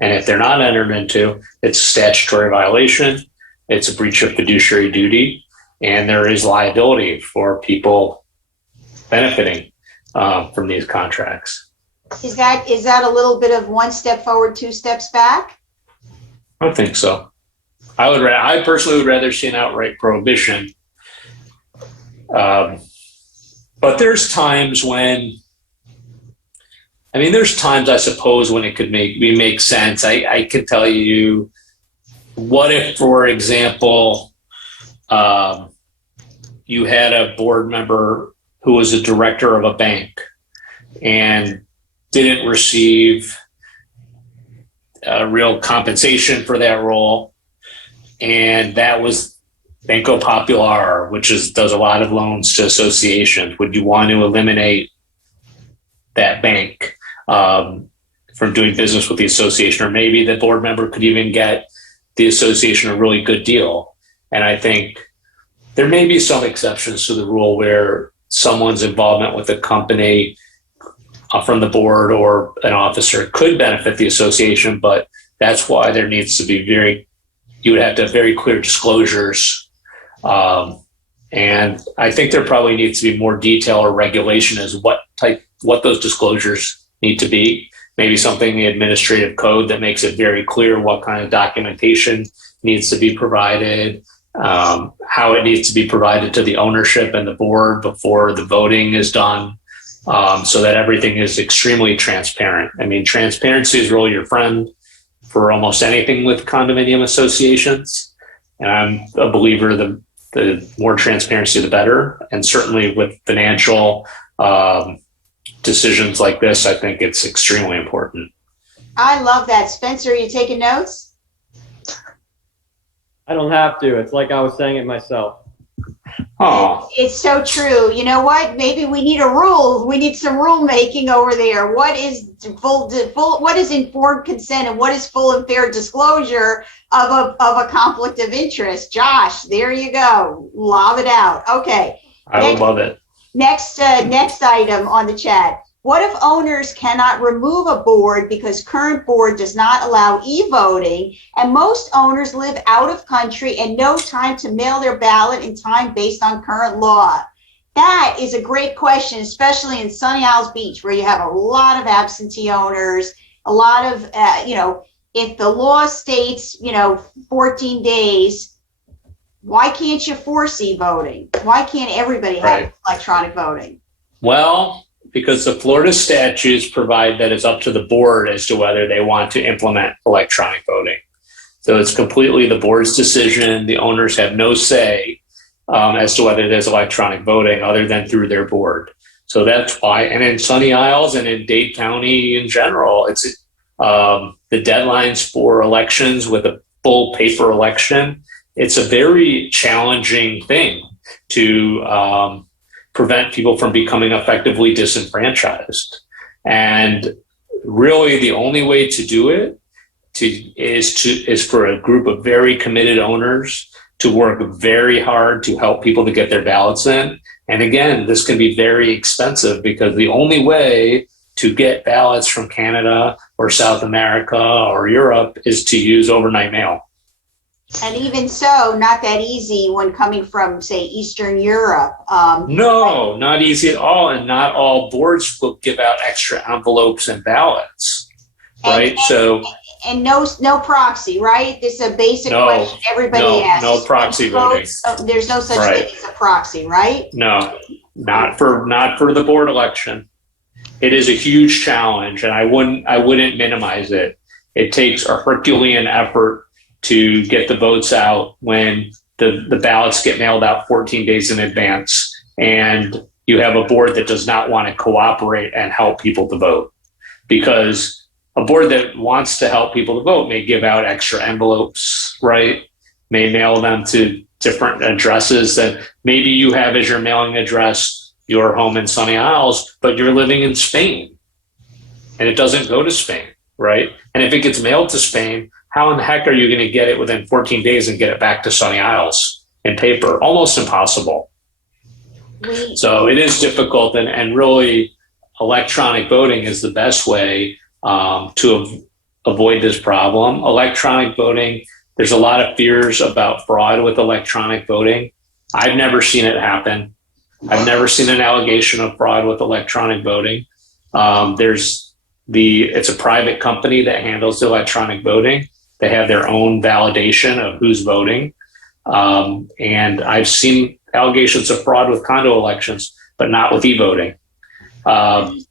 And if they're not entered into, it's a statutory violation, it's a breach of fiduciary duty, and there is liability for people benefiting from these contracts. Is that a little bit of one step forward, two steps back? I don't think so. I personally would rather see an outright prohibition. But there's times when, I suppose, when it could make sense. I could tell you, what if, for example, you had a board member who was a director of a bank and didn't receive real compensation for that role, and that was Banco Popular, which does a lot of loans to associations. Would you want to eliminate that bank from doing business with the association? Or maybe the board member could even get the association a really good deal. And I think there may be some exceptions to the rule where someone's involvement with a company from the board or an officer could benefit the association, but that's why there needs to be you would have to have very clear disclosures. And I think there probably needs to be more detail or regulation as what those disclosures need to be. Maybe something in the administrative code that makes it very clear what kind of documentation needs to be provided, how it needs to be provided to the ownership and the board before the voting is done, so that everything is extremely transparent. I mean, transparency is really your friend for almost anything with condominium associations. And I'm a believer the more transparency, the better. And certainly with financial decisions like this, I think it's extremely important. I love that. Spencer, are you taking notes? I don't have to. It's like I was saying it myself. Oh, It's so true. You know what? Maybe we need a rule. We need some rule making over there. What is what is informed consent and what is full and fair disclosure of a conflict of interest? Josh, there you go. Lob it out. Okay. I would love it. Next item on the chat. What if owners cannot remove a board because current board does not allow e-voting and most owners live out of country and no time to mail their ballot in time based on current law? That is a great question, especially in Sunny Isles Beach, where you have a lot of absentee owners, a lot of, if the law states, 14 days, why can't you force e-voting? Why can't everybody have electronic voting? Well, because the Florida statutes provide that it's up to the board as to whether they want to implement electronic voting. So it's completely the board's decision. The owners have no say as to whether there's electronic voting other than through their board. So that's why, and in Sunny Isles and in Dade County in general, it's the deadlines for elections with a full paper election. It's a very challenging thing to prevent people from becoming effectively disenfranchised. And really the only way to do it is for a group of very committed owners to work very hard to help people to get their ballots in. And again, this can be very expensive because the only way to get ballots from Canada or South America or Europe is to use overnight mail. And even so, not that easy when coming from, say, Eastern Europe. No, not easy at all. And not all boards will give out extra envelopes and ballots, right? And no proxy, right? This is a basic question everybody asks. No proxy voting. There's no such thing as a proxy, right? No, not for the board election. It is a huge challenge, and I wouldn't minimize it. It takes a Herculean effort to get the votes out when the ballots get mailed out 14 days in advance, and you have a board that does not want to cooperate and help people to vote. Because a board that wants to help people to vote may give out extra envelopes, right? May mail them to different addresses that maybe you have as your mailing address, your home in Sunny Isles, but you're living in Spain and it doesn't go to Spain, right? And if it gets mailed to Spain, how in the heck are you going to get it within 14 days and get it back to Sunny Isles in paper? Almost impossible. So it is difficult, and really electronic voting is the best way to avoid this problem. Electronic voting, there's a lot of fears about fraud with electronic voting. I've never seen it happen. I've never seen an allegation of fraud with electronic voting. It's a private company that handles the electronic voting. They have their own validation of who's voting. And I've seen allegations of fraud with condo elections, but not with e-voting.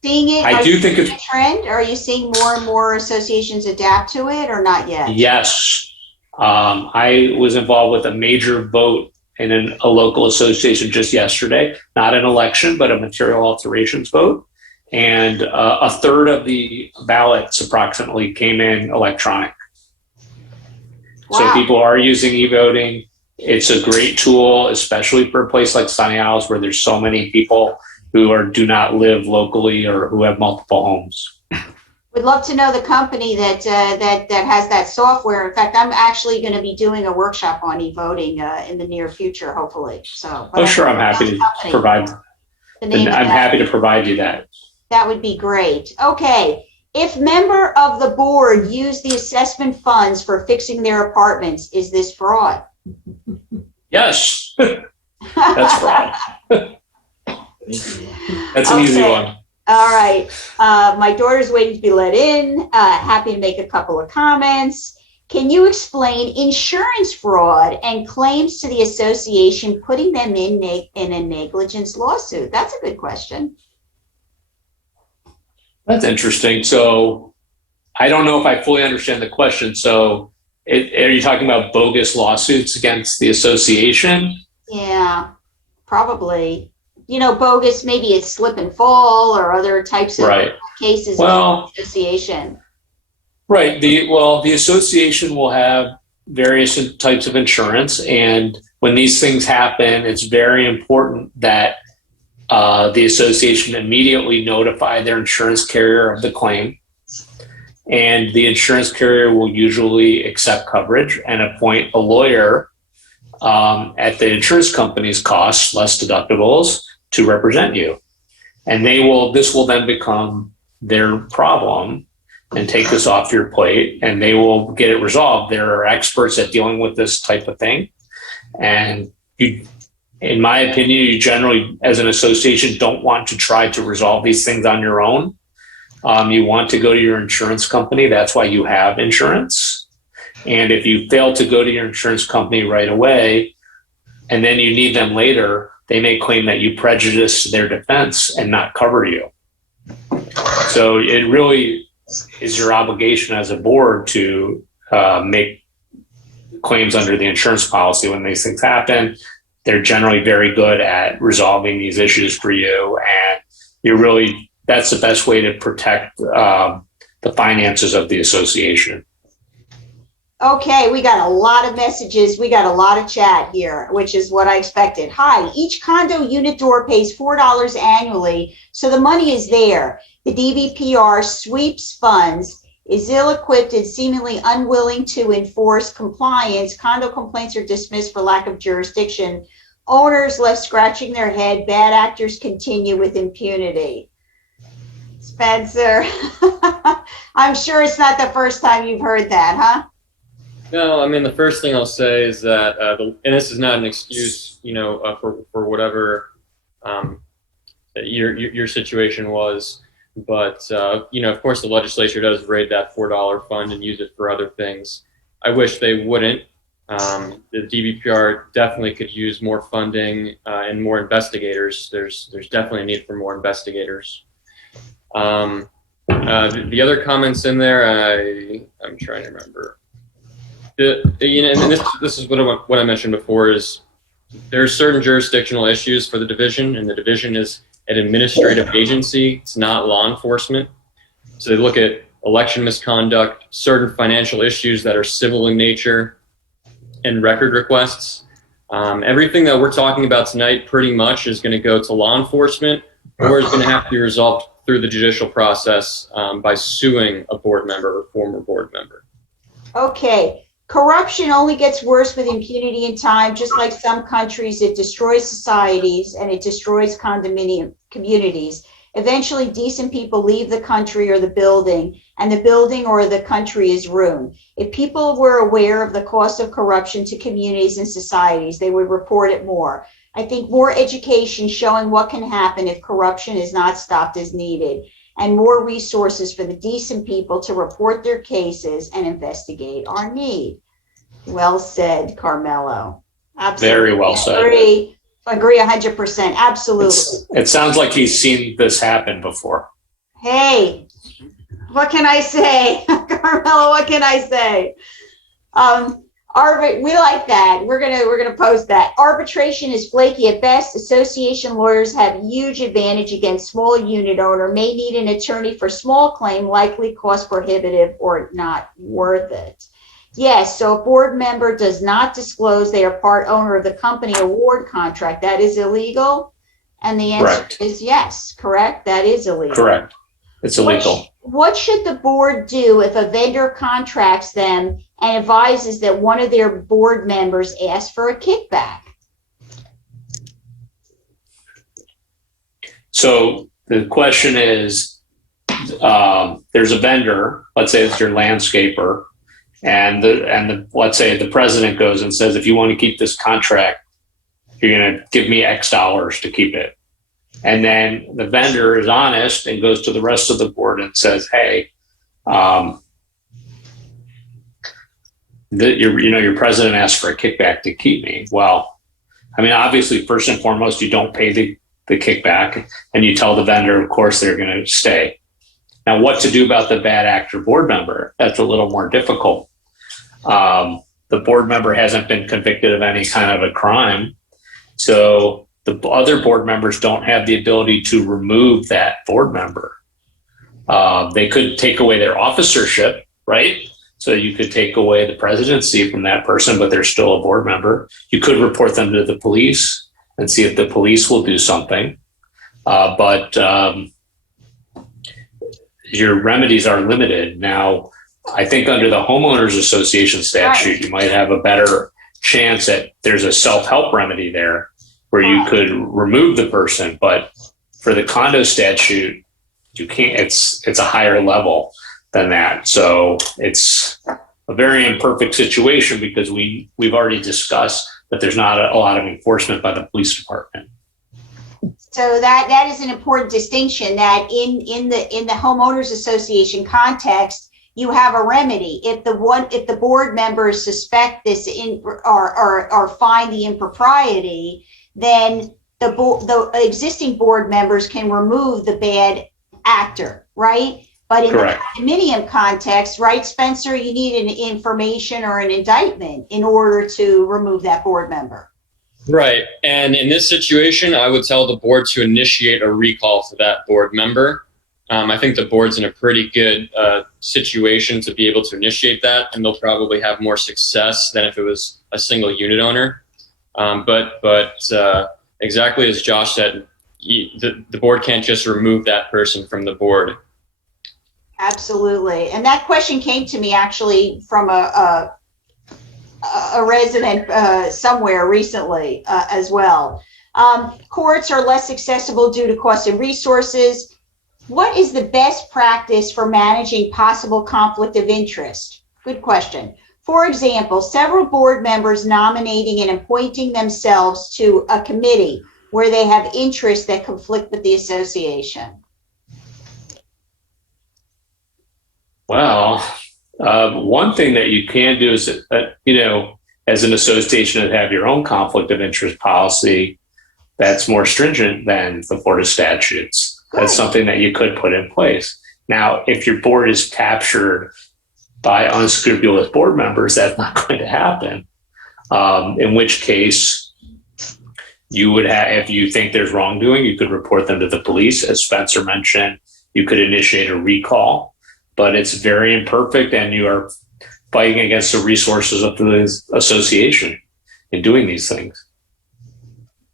Seeing it? I do think it's a trend. Are you seeing more and more associations adapt to it, or not yet? Yes. I was involved with a major vote in a local association just yesterday, not an election, but a material alterations vote. And a third of the ballots approximately came in electronic. Wow. So people are using e-voting. It's a great tool, especially for a place like Sunny Isles where there's so many people who do not live locally or who have multiple homes. Would love to know the company that has that software. In fact, I'm actually going to be doing a workshop on e-voting in the near future, hopefully. So, sure, I'm happy to provide. I'm happy to provide you that. That would be great. Okay, if member of the board use the assessment funds for fixing their apartments, is this fraud? Yes, that's fraud. That's an easy one. All right. My daughter's waiting to be let in. Happy to make a couple of comments. Can you explain insurance fraud and claims to the association putting them in a negligence lawsuit? That's a good question. That's interesting. So I don't know if I fully understand the question. So are you talking about bogus lawsuits against the association? Yeah, probably. Bogus, maybe it's slip and fall or other types of cases in the association. Right. The association will have various types of insurance. And when these things happen, it's very important that the association immediately notify their insurance carrier of the claim. And the insurance carrier will usually accept coverage and appoint a lawyer at the insurance company's cost, less deductibles, to represent you. And this will then become their problem and take this off your plate, and they will get it resolved. There are experts at dealing with this type of thing. And in my opinion, you generally, as an association, don't want to try to resolve these things on your own. You want to go to your insurance company. That's why you have insurance. And if you fail to go to your insurance company right away, and then you need them later, they may claim that you prejudiced their defense and not cover you. So it really is your obligation as a board to make claims under the insurance policy when these things happen. They're generally very good at resolving these issues for you, and that's the best way to protect the finances of the association. Okay, we got a lot of messages. We got a lot of chat here, which is what I expected. Hi, each condo unit door pays $4 annually, so the money is there. The DBPR sweeps funds, is ill-equipped and seemingly unwilling to enforce compliance. Condo complaints are dismissed for lack of jurisdiction. Owners left scratching their head. Bad actors continue with impunity. Spencer, I'm sure it's not the first time you've heard that, huh? No, I mean, the first thing I'll say is that, and this is not an excuse, for whatever your situation was, but of course the legislature does raid that $4 fund and use it for other things. I wish they wouldn't. The DBPR definitely could use more funding and more investigators. There's definitely a need for more investigators. The other comments in there, I'm trying to remember. And this is what I mentioned before, is there are certain jurisdictional issues for the division, and the division is an administrative agency. It's not law enforcement. So they look at election misconduct, certain financial issues that are civil in nature, and record requests. Everything that we're talking about tonight pretty much is going to go to law enforcement, or is going to have to be resolved through the judicial process by suing a board member or former board member. Okay. Corruption only gets worse with impunity in time. Just like some countries, it destroys societies and it destroys condominium communities. Eventually, decent people leave the country or the building, and the building or the country is ruined. If people were aware of the cost of corruption to communities and societies, they would report it more. I think more education showing what can happen if corruption is not stopped is needed, and more resources for the decent people to report their cases and investigate are need. Well said, Carmelo. Absolutely. Very well said. Agree 100%. Absolutely. It sounds like he's seen this happen before. Hey, what can I say? Carmelo, what can I say? We like that. We're gonna post that. Arbitration is flaky at best. Association lawyers have huge advantage against small unit owner. May need an attorney for small claim, likely cost prohibitive or not worth it. Yes, so a board member does not disclose they are part owner of the company award contract. That is illegal? And the answer Correct. is yes, correct? That is illegal. Correct. It's illegal. What should the board do if a vendor contracts them and advises that one of their board members asked for a kickback? So the question is, there's a vendor, let's say it's your landscaper, and let's say the president goes and says, if you want to keep this contract, you're going to give me X dollars to keep it. And then the vendor is honest and goes to the rest of the board and says, hey, your president asked for a kickback to keep me. Well, I mean, obviously, first and foremost, you don't pay the kickback, and you tell the vendor, of course, they're going to stay. Now, what to do about the bad actor board member? That's a little more difficult. The board member hasn't been convicted of any kind of a crime. So the other board members don't have the ability to remove that board member. They could take away their officership, right? So you could take away the presidency from that person, but they're still a board member. You could report them to the police and see if the police will do something. But your remedies are limited. Now, I think under the homeowners association statute, you might have a better chance that there's a self-help remedy there where you could remove the person. But for the condo statute, you can't, it's a higher level than that. So it's a very imperfect situation because we've already discussed that there's not a lot of enforcement by the police department. So that is an important distinction, that in the homeowners association context, you have a remedy. If the board members suspect this or find the impropriety, then the existing board members can remove the bad actor, right? But in Correct. The condominium context, right, Spencer, you need an information or an indictment in order to remove that board member. Right. And in this situation, I would tell the board to initiate a recall for that board member. I think the board's in a pretty good situation to be able to initiate that, and they'll probably have more success than if it was a single unit owner. But exactly as Josh said, the board can't just remove that person from the board. Absolutely. And that question came to me actually from a resident somewhere recently as well. Courts are less accessible due to cost and resources. What is the best practice for managing possible conflict of interest? Good question. For example, several board members nominating and appointing themselves to a committee where they have interests that conflict with the association. Well, one thing that you can do is, as an association, that have your own conflict of interest policy that's more stringent than the Florida statutes. That's something that you could put in place. Now, if your board is captured by unscrupulous board members, that's not going to happen. In which case, you would have, if you think there's wrongdoing, you could report them to the police. As Spencer mentioned, you could initiate a recall, but it's very imperfect and you are fighting against the resources of the association. in doing these things.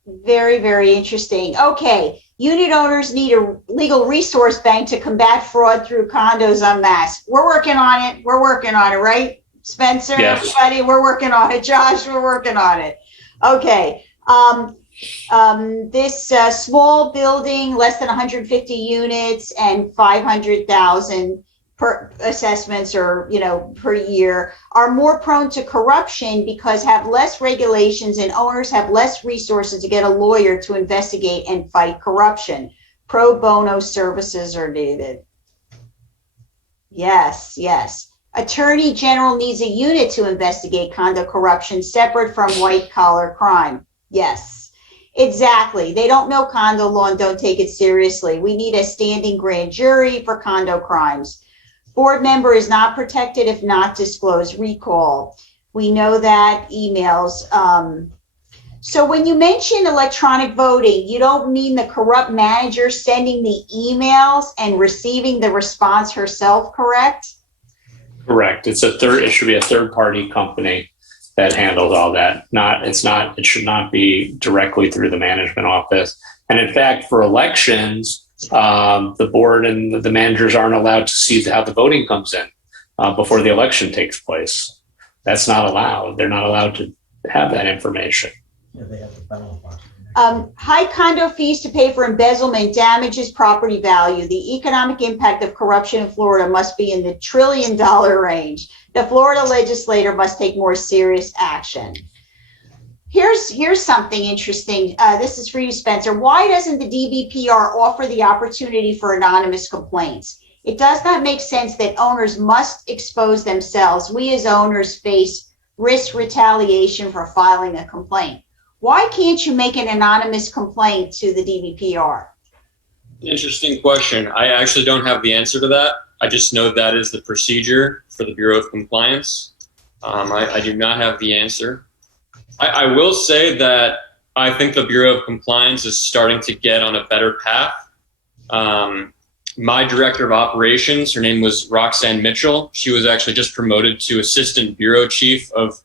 Very, very interesting. Okay. Unit owners need a legal resource bank to combat fraud through condos en masse. We're working on it. We're working on it, right? Spencer, Yes. everybody, we're working on it. Josh, we're working on it. Okay. This small building, less than 150 units and 500,000 per assessments or, per year, are more prone to corruption because have less regulations and owners have less resources to get a lawyer to investigate and fight corruption. Pro bono services are needed. Yes, yes. Attorney General needs a unit to investigate condo corruption separate from white collar crime. Yes, exactly. They don't know condo law and don't take it seriously. We need a standing grand jury for condo crimes. Board member is not protected if not disclosed. Recall. We know that. Emails. So when you mention electronic voting, you don't mean the corrupt manager sending the emails and receiving the response herself, correct? Correct. It should be a third party company that handles all that. It should not be directly through the management office. And in fact, for elections, the board and the managers aren't allowed to see how the voting comes in before the election takes place. That's not allowed. They're not allowed to have that information. Yeah, they have the ballot box. High condo fees to pay for embezzlement damages property value. The economic impact of corruption in Florida must be in the $1 trillion range. The Florida legislator must take more serious action. Here's something interesting. This is for you, Spencer. Why doesn't the DBPR offer the opportunity for anonymous complaints? It does not make sense that owners must expose themselves. We as owners face risk retaliation for filing a complaint. Why can't you make an anonymous complaint to the DBPR? Interesting question. I actually don't have the answer to that. I just know that is the procedure for the Bureau of Compliance. I do not have the answer. I will say that I think the Bureau of Compliance is starting to get on a better path. My director of operations, her name was Roxanne Mitchell. She was actually just promoted to assistant bureau chief of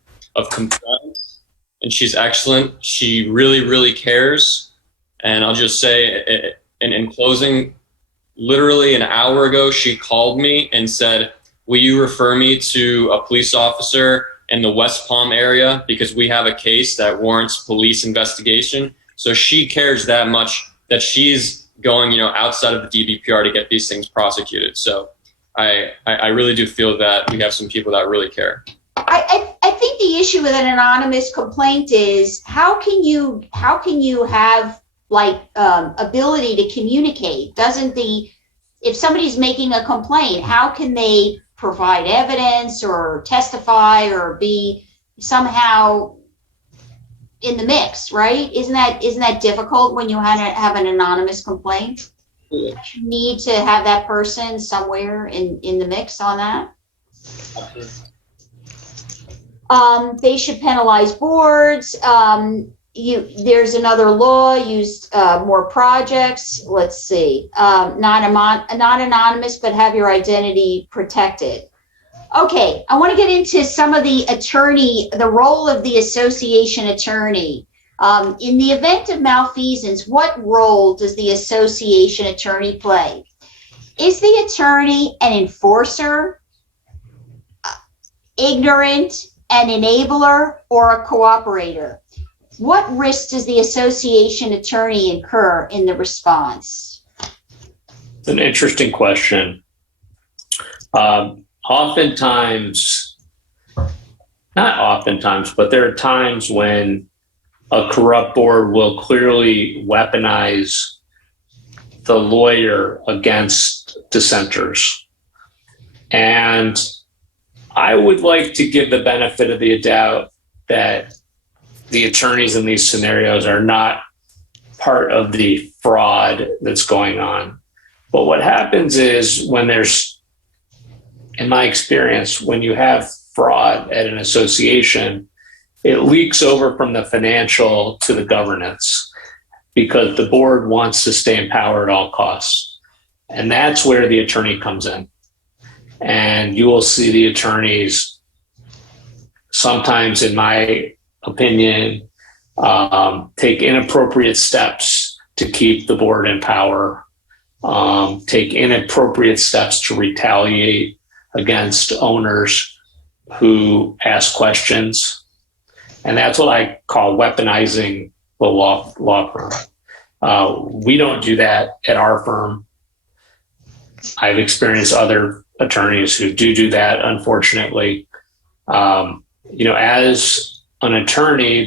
compliance. And she's excellent. She really, really cares. And I'll just say, in closing, literally an hour ago, she called me and said, will you refer me to a police officer in the West Palm area because we have a case that warrants police investigation. So she cares that much that she's going, outside of the DBPR to get these things prosecuted. So I really do feel that we have some people that really care. I think the issue with an anonymous complaint is how can you have ability to communicate? If somebody's making a complaint, how can they provide evidence or testify or be somehow in the mix, right? Isn't that difficult when you have an anonymous complaint? You need to have that person somewhere in the mix on that. They should penalize boards. There's another law, use more projects. Let's see, not anonymous, but have your identity protected. Okay, I want to get into some of the role of the association attorney. In the event of malfeasance, what role does the association attorney play? Is the attorney an enforcer, ignorant, an enabler, or a cooperator? What risks does the association attorney incur in the response? It's an interesting question. Oftentimes, not oftentimes, but there are times when a corrupt board will clearly weaponize the lawyer against dissenters. And I would like to give the benefit of the doubt that the attorneys in these scenarios are not part of the fraud that's going on. But what happens is when there's, in my experience, when you have fraud at an association, it leaks over from the financial to the governance because the board wants to stay in power at all costs. And that's where the attorney comes in. And you will see the attorneys sometimes, in my opinion, take inappropriate steps to keep the board in power, take inappropriate steps to retaliate against owners who ask questions. And that's what I call weaponizing the law firm. We don't do that at our firm. I've experienced other attorneys who do that, unfortunately. As an attorney,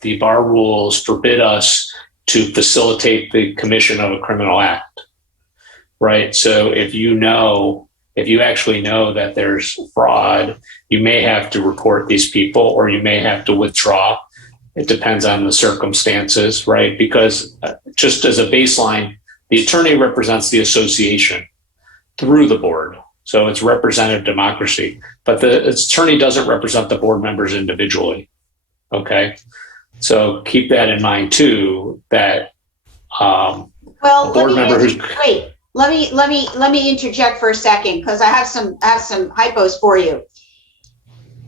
the bar rules forbid us to facilitate the commission of a criminal act, right? So if you actually know that there's fraud, you may have to report these people or you may have to withdraw. It depends on the circumstances, right? Because just as a baseline, the attorney represents the association through the board. So it's representative democracy, but the attorney doesn't represent the board members individually. Okay. So keep that in mind too, that Well, let me interject for a second, because I have some hypos for you.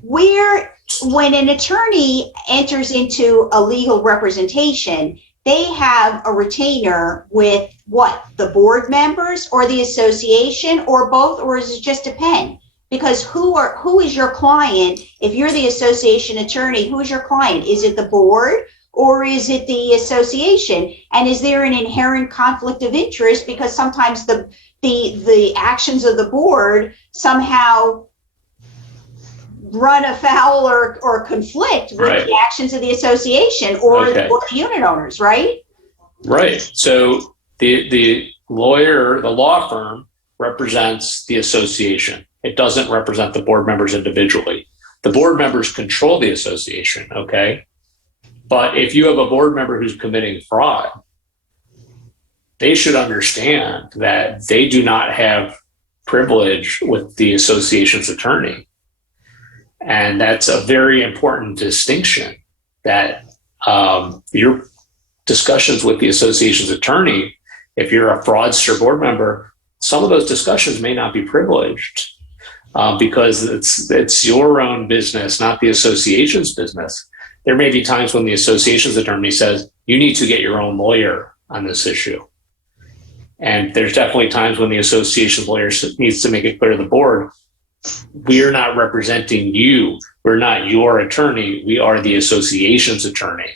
When an attorney enters into a legal representation, they have a retainer with what? The board members or the association or both, or is it just depend? Because who is your client? If you're the association attorney, who is your client? Is it the board or is it the association? And is there an inherent conflict of interest? Because sometimes the actions of the board somehow run afoul or conflict with right. the actions of the association or the unit owners, right? Right. So the law firm represents the association. It doesn't represent the board members individually. The board members control the association, okay? But if you have a board member who's committing fraud, they should understand that they do not have privilege with the association's attorney. And that's a very important distinction, that your discussions with the association's attorney, if you're a fraudster board member, some of those discussions may not be privileged because it's your own business, not the association's business. There may be times when the association's attorney says, you need to get your own lawyer on this issue. And there's definitely times when the association's lawyer needs to make it clear to the board, we are not representing you. We're not your attorney. We are the association's attorney.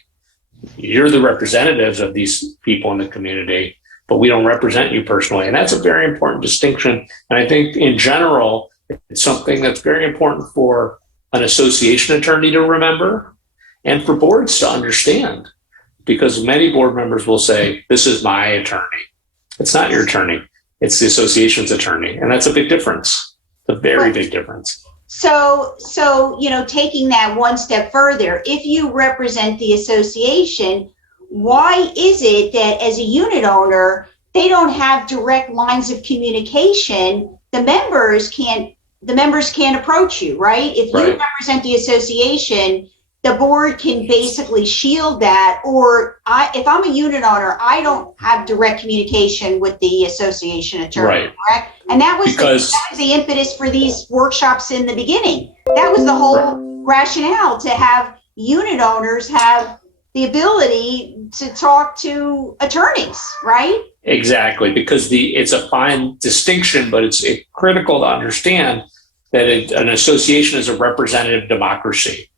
You're the representatives of these people in the community, but we don't represent you personally. And that's a very important distinction. And I think in general, it's something that's very important for an association attorney to remember and for boards to understand, because many board members will say, this is my attorney. It's not your attorney. It's the association's attorney. And that's a big difference. It's a very big difference. So, taking that one step further, if you represent the association, why is it that as a unit owner, they don't have direct lines of communication? The members can't approach you, right? If you represent the association, the board can basically shield that. Or if I'm a unit owner, I don't have direct communication with the association attorney, correct? And that was the impetus for these workshops in the beginning. That was the whole rationale, to have unit owners have the ability to talk to attorneys, right? Exactly, because it's a fine distinction, but it's critical to understand that an association is a representative democracy.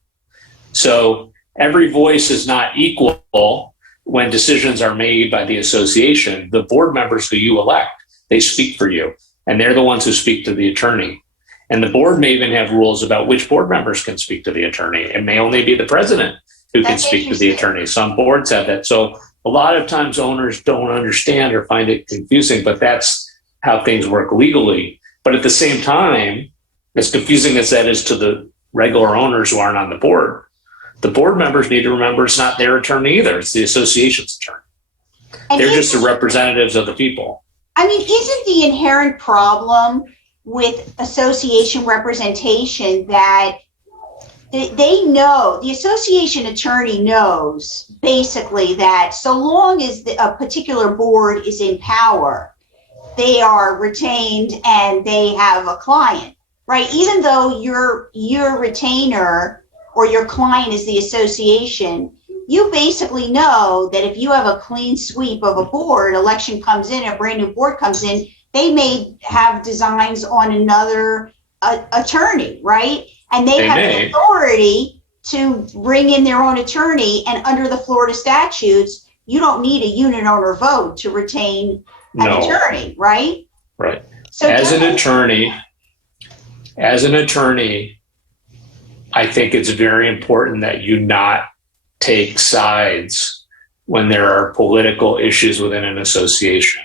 So every voice is not equal when decisions are made by the association. The board members who you elect, they speak for you, and they're the ones who speak to the attorney. And the board may even have rules about which board members can speak to the attorney. It may only be the president who can speak to the attorney. Some boards have that. So a lot of times owners don't understand or find it confusing, but that's how things work legally. But at the same time, as confusing as that is to the regular owners who aren't on the board members need to remember it's not their attorney either. It's the association's attorney. And they're just the representatives of the people. I mean, isn't the inherent problem with association representation that they know, the association attorney knows basically that so long as a particular board is in power, they are retained and they have a client, right? Even though your retainer or your client is the association, you basically know that if you have a clean sweep of a board, election comes in, a brand new board comes in, they may have designs on another attorney, right? And they have the authority to bring in their own attorney, and under the Florida statutes, you don't need a unit owner vote to retain an attorney, right? Right. So as an attorney, I think it's very important that you not take sides when there are political issues within an association.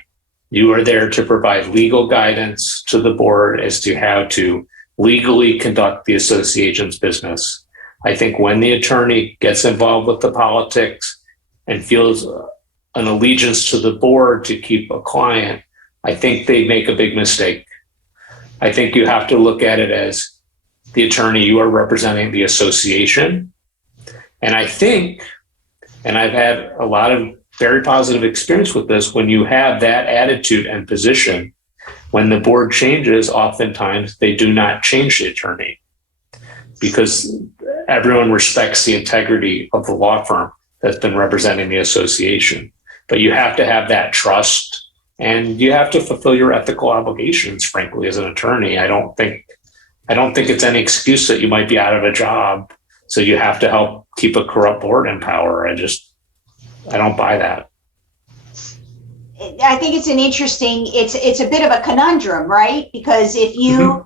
You are there to provide legal guidance to the board as to how to legally conduct the association's business. I think when the attorney gets involved with the politics and feels an allegiance to the board to keep a client, I think they make a big mistake. I think you have to look at it as the attorney, you are representing the association. And I think, and I've had a lot of very positive experience with this, when you have that attitude and position, when the board changes, oftentimes they do not change the attorney because everyone respects the integrity of the law firm that's been representing the association. But you have to have that trust, and you have to fulfill your ethical obligations, frankly, as an attorney. I don't think it's any excuse that you might be out of a job, so you have to help keep a corrupt board in power. I don't buy that. I think it's an interesting, it's a bit of a conundrum, right? Because if you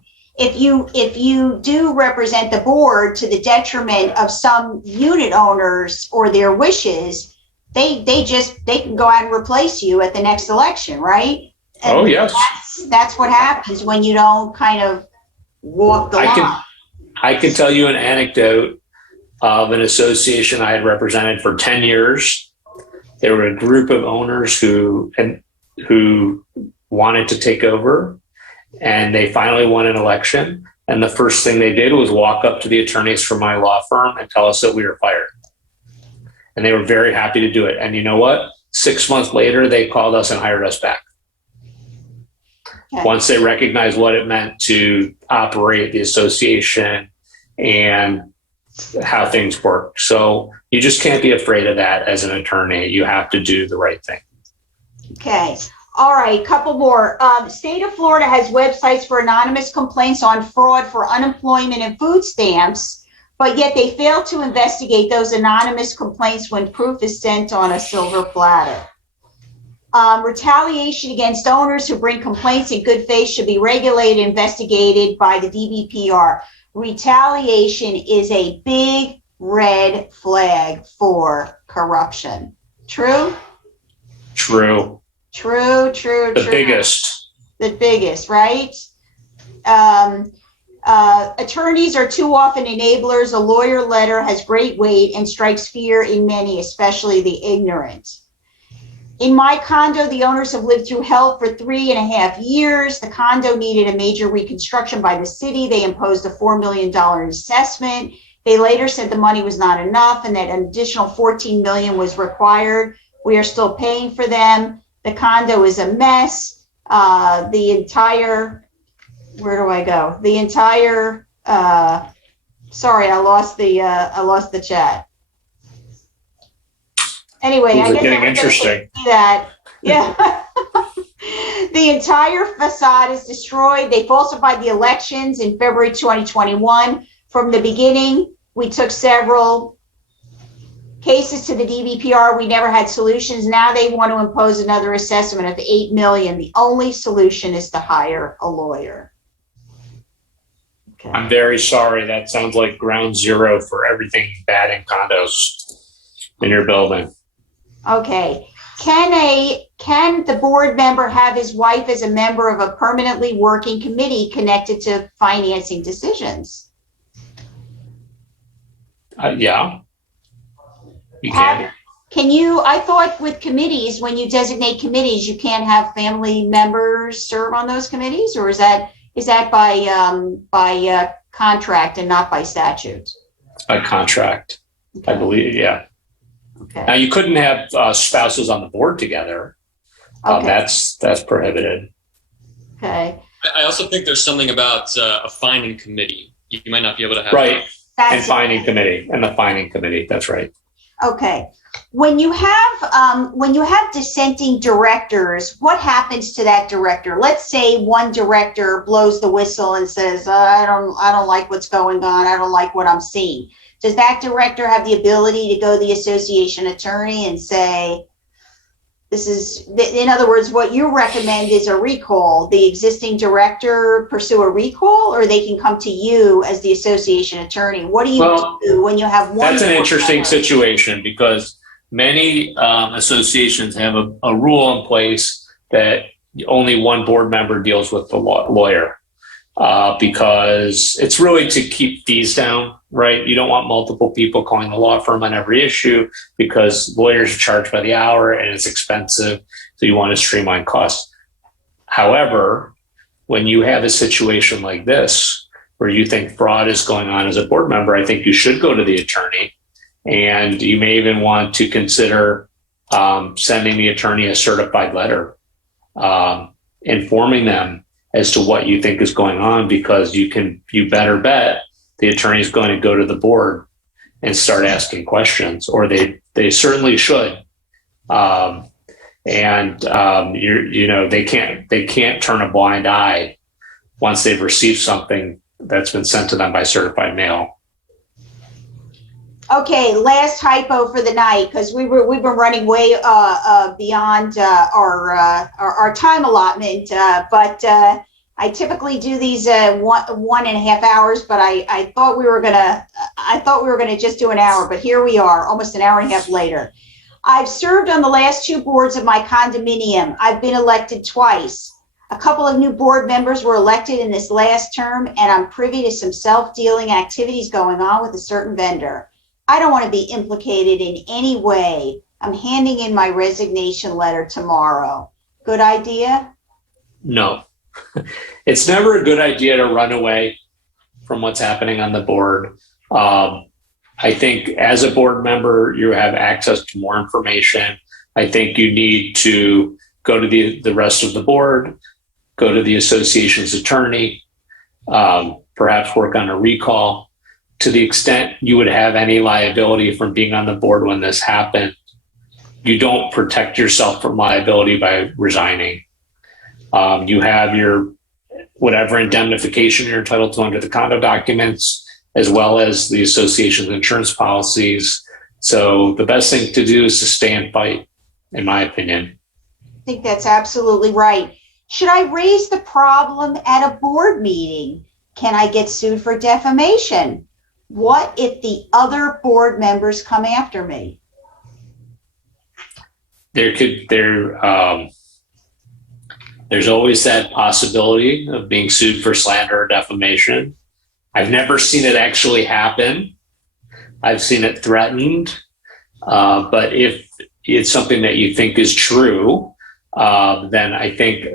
do represent the board to the detriment of some unit owners or their wishes, they can go out and replace you at the next election, right? And yes. That's what happens when you don't kind of walk the line. I can tell you an anecdote of an association I had represented for 10 years. There were a group of owners who wanted to take over, and they finally won an election. And the first thing they did was walk up to the attorneys from my law firm and tell us that we were fired. And they were very happy to do it. And you know what? 6 months later, they called us and hired us back. Okay. Once they recognized what it meant to operate the association and how things work. So you just can't be afraid of that as an attorney. You have to do the right thing. Okay. All right. Couple more. State of Florida has websites for anonymous complaints on fraud for unemployment and food stamps, but yet they fail to investigate those anonymous complaints when proof is sent on a silver platter. Retaliation against owners who bring complaints in good faith should be regulated and investigated by the DBPR. Retaliation is a big red flag for corruption. True? True. True. The biggest, right? Attorneys are too often enablers. A lawyer letter has great weight and strikes fear in many, especially the ignorant. In my condo, the owners have lived through hell for 3.5 years. The condo needed a major reconstruction by the city. They imposed a $4 million assessment. They later said the money was not enough and that an additional $14 million was required. We are still paying for them. The condo is a mess. Sorry, I lost the chat. Anyway, I guess getting interesting. That, yeah. The entire facade is destroyed. They falsified the elections in February 2021. From the beginning, we took several cases to the DBPR. We never had solutions. Now they want to impose another assessment of $8 million. The only solution is to hire a lawyer. Okay. I'm very sorry. That sounds like ground zero for everything bad in condos in your building. Okay. Can the board member have his wife as a member of a permanently working committee connected to financing decisions? Yeah. You can. I thought with committees, when you designate committees, you can't have family members serve on those committees, or is that by contract and not by statute? By contract, okay. I believe, yeah. Okay. Now you couldn't have spouses on the board together. Okay. That's prohibited. Okay. I also think there's something about a finding committee. You might not be able to have. Right. That's fining committee, and the fining committee. That's right. okay. When you have dissenting directors, what happens to that director? Let's say one director blows the whistle and says, I don't like what's going on. I don't like what I'm seeing. Does that director have the ability to go to the association attorney and say, this is, in other words, what you recommend is a recall? The existing director pursue a recall, or they can come to you as the association attorney? What do you do when you have one? That's an interesting situation, because many associations have a rule in place that only one board member deals with the lawyer, because it's really to keep fees down, right? You don't want multiple people calling the law firm on every issue, because lawyers are charged by the hour and it's expensive. So you want to streamline costs. However, when you have a situation like this, where you think fraud is going on as a board member, I think you should go to the attorney. And you may even want to consider sending the attorney a certified letter, informing them as to what you think is going on, because you better bet the attorney is going to go to the board and start asking questions, or they certainly should. They can't turn a blind eye once they've received something that's been sent to them by certified mail. Okay, last hypo for the night, because we've been running way beyond our time allotment. But I typically do these 1.5 hours. But I thought we were gonna just do an hour. But here we are, almost an hour and a half later. I've served on the last 2 boards of my condominium. I've been elected twice. A couple of new board members were elected in this last term, and I'm privy to some self-dealing activities going on with a certain vendor. I don't want to be implicated in any way. I'm handing in my resignation letter tomorrow. Good idea? No, it's never a good idea to run away from what's happening on the board. I think as a board member, you have access to more information. I think you need to go to the rest of the board, go to the association's attorney, perhaps work on a recall. To the extent you would have any liability from being on the board when this happened, you don't protect yourself from liability by resigning. You have your whatever indemnification you're entitled to under the condo documents, as well as the association's insurance policies. So the best thing to do is to stay and fight, in my opinion. I think that's absolutely right. Should I raise the problem at a board meeting? Can I get sued for defamation? What if the other board members come after me? There's always that possibility of being sued for slander or defamation. I've never seen it actually happen. I've seen it threatened. But if it's something that you think is true, then I think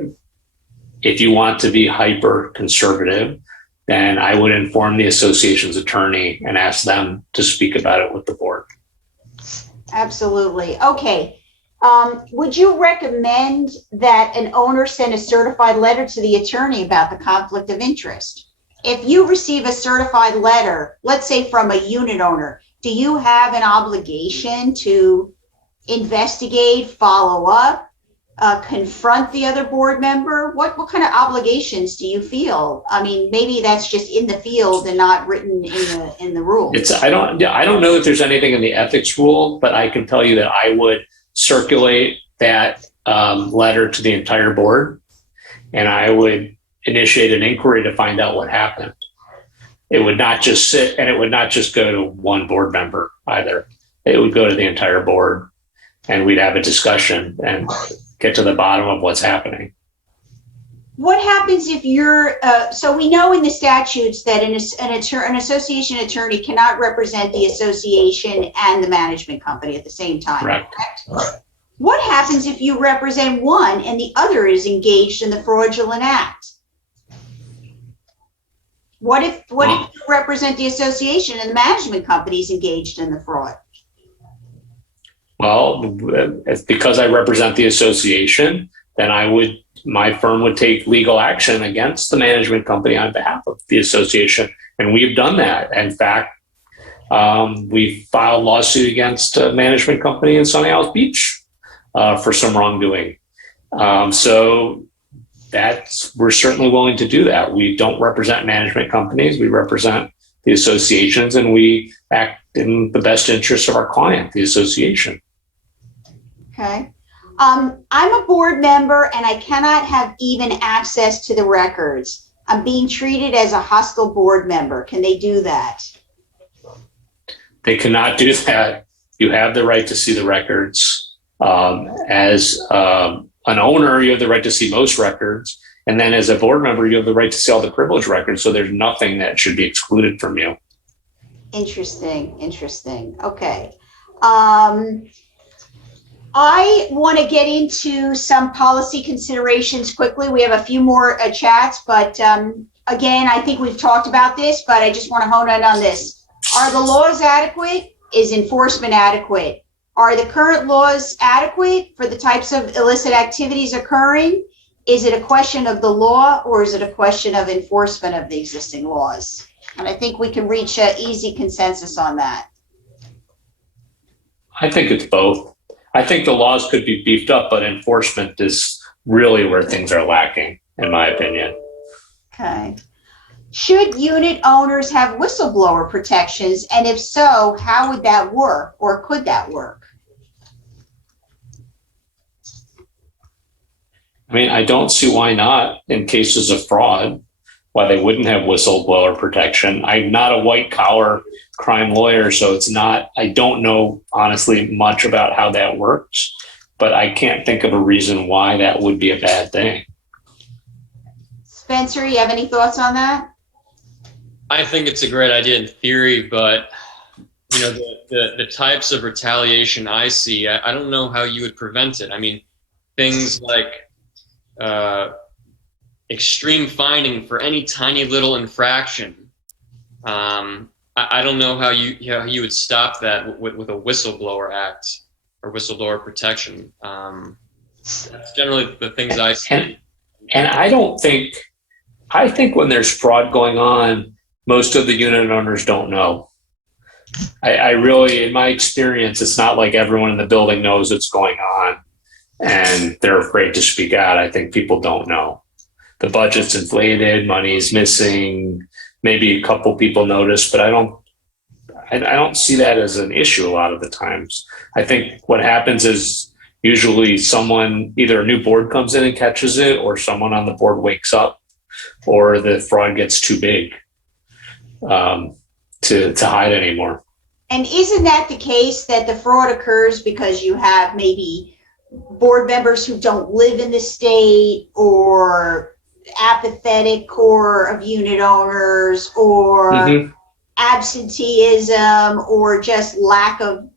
if you want to be hyper conservative, then I would inform the association's attorney and ask them to speak about it with the board. Absolutely. Okay. Would you recommend that an owner send a certified letter to the attorney about the conflict of interest? If you receive a certified letter, let's say from a unit owner, do you have an obligation to investigate, follow up, confront the other board member? What kind of obligations do you feel? I mean, maybe that's just in the field and not written in the rules. I don't know if there's anything in the ethics rule, but I can tell you that I would circulate that letter to the entire board, and I would initiate an inquiry to find out what happened. It would not just sit, and it would not just go to one board member either. It would go to the entire board, and we'd have a discussion and get to the bottom of what's happening. What happens if you're, so we know in the statutes that an association attorney cannot represent the association and the management company at the same time, correct? What happens if you represent one and the other is engaged in the fraudulent act? What if you represent the association and the management company is engaged in the fraud? Well, it's because I represent the association, then my firm would take legal action against the management company on behalf of the association. And we've done that. In fact, We filed lawsuit against a management company in Sunny Isles Beach for some wrongdoing. So we're certainly willing to do that. We don't represent management companies. We represent the associations, and we act in the best interest of our client, the association. Okay. I'm a board member and I cannot have even access to the records. I'm being treated as a hostile board member. Can they do that? They cannot do that. You have the right to see the records. As an owner, you have the right to see most records. And then as a board member, you have the right to see all the privilege records. So there's nothing that should be excluded from you. Interesting. Okay. I want to get into some policy considerations quickly. We have a few more chats, but again, I think we've talked about this, but I just want to hone in on this. Are the laws adequate? Is enforcement adequate? Are the current laws adequate for the types of illicit activities occurring? Is it a question of the law, or is it a question of enforcement of the existing laws? And I think we can reach an easy consensus on that. I think it's both. I think the laws could be beefed up, but enforcement is really where things are lacking, in my opinion. Okay. Should unit owners have whistleblower protections? And if so, how would that work, or could that work? I mean, I don't see why not in cases of fraud, why they wouldn't have whistleblower protection. I'm not a white collar crime lawyer, so I don't know honestly much about how that works, but I can't think of a reason why that would be a bad thing. Spencer, you have any thoughts on that? I think it's a great idea in theory, but the types of retaliation I see, I don't know how you would prevent it. I mean, things like extreme fining for any tiny little infraction. I don't know how you would stop that with a whistleblower act or whistleblower protection. That's generally the things I see. And I think when there's fraud going on, most of the unit owners don't know. I really, in my experience, it's not like everyone in the building knows what's going on and they're afraid to speak out. I think people don't know. The budget's inflated, money's missing, maybe a couple people notice, but I don't see that as an issue a lot of the times. I think what happens is usually either a new board comes in and catches it, or someone on the board wakes up, or the fraud gets too big to hide anymore. And isn't that the case, that the fraud occurs because you have maybe board members who don't live in the state, or apathetic core of unit owners, or absenteeism, or just lack of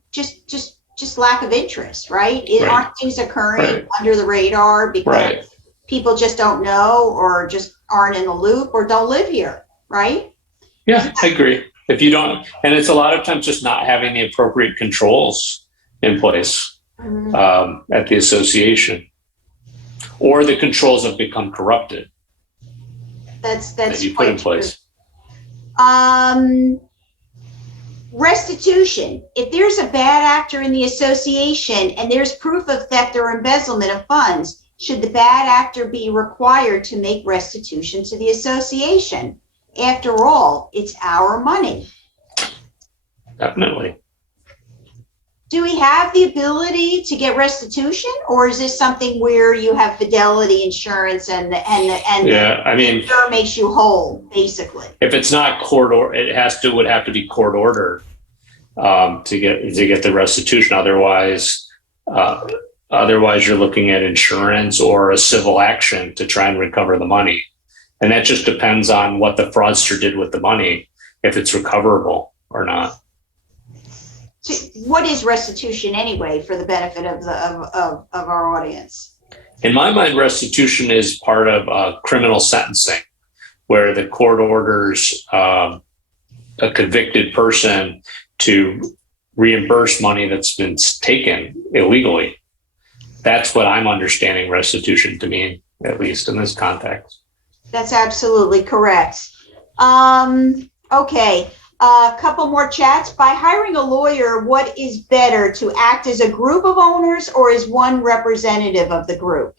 lack of interest, right? Aren't things occurring under the radar because people just don't know, or just aren't in the loop, or don't live here, right? Yeah, I agree. If you don't, and it's a lot of times just not having the appropriate controls in place at the association, or the controls have become corrupted. That's that you put in place. Restitution. If there's a bad actor in the association and there's proof of theft or embezzlement of funds, should the bad actor be required to make restitution to the association? After all, it's our money. Definitely. Do we have the ability to get restitution, or is this something where you have fidelity insurance and the insurer makes you whole, basically? If it's not court order, it would have to be court ordered to get the restitution. Otherwise, you're looking at insurance or a civil action to try and recover the money, and that just depends on what the fraudster did with the money, if it's recoverable or not. So what is restitution anyway, for the benefit of our audience? In my mind, restitution is part of criminal sentencing, where the court orders a convicted person to reimburse money that's been taken illegally. That's what I'm understanding restitution to mean, at least in this context. That's absolutely correct. Okay. A couple more chats. By hiring a lawyer, what is better, to act as a group of owners or as one representative of the group?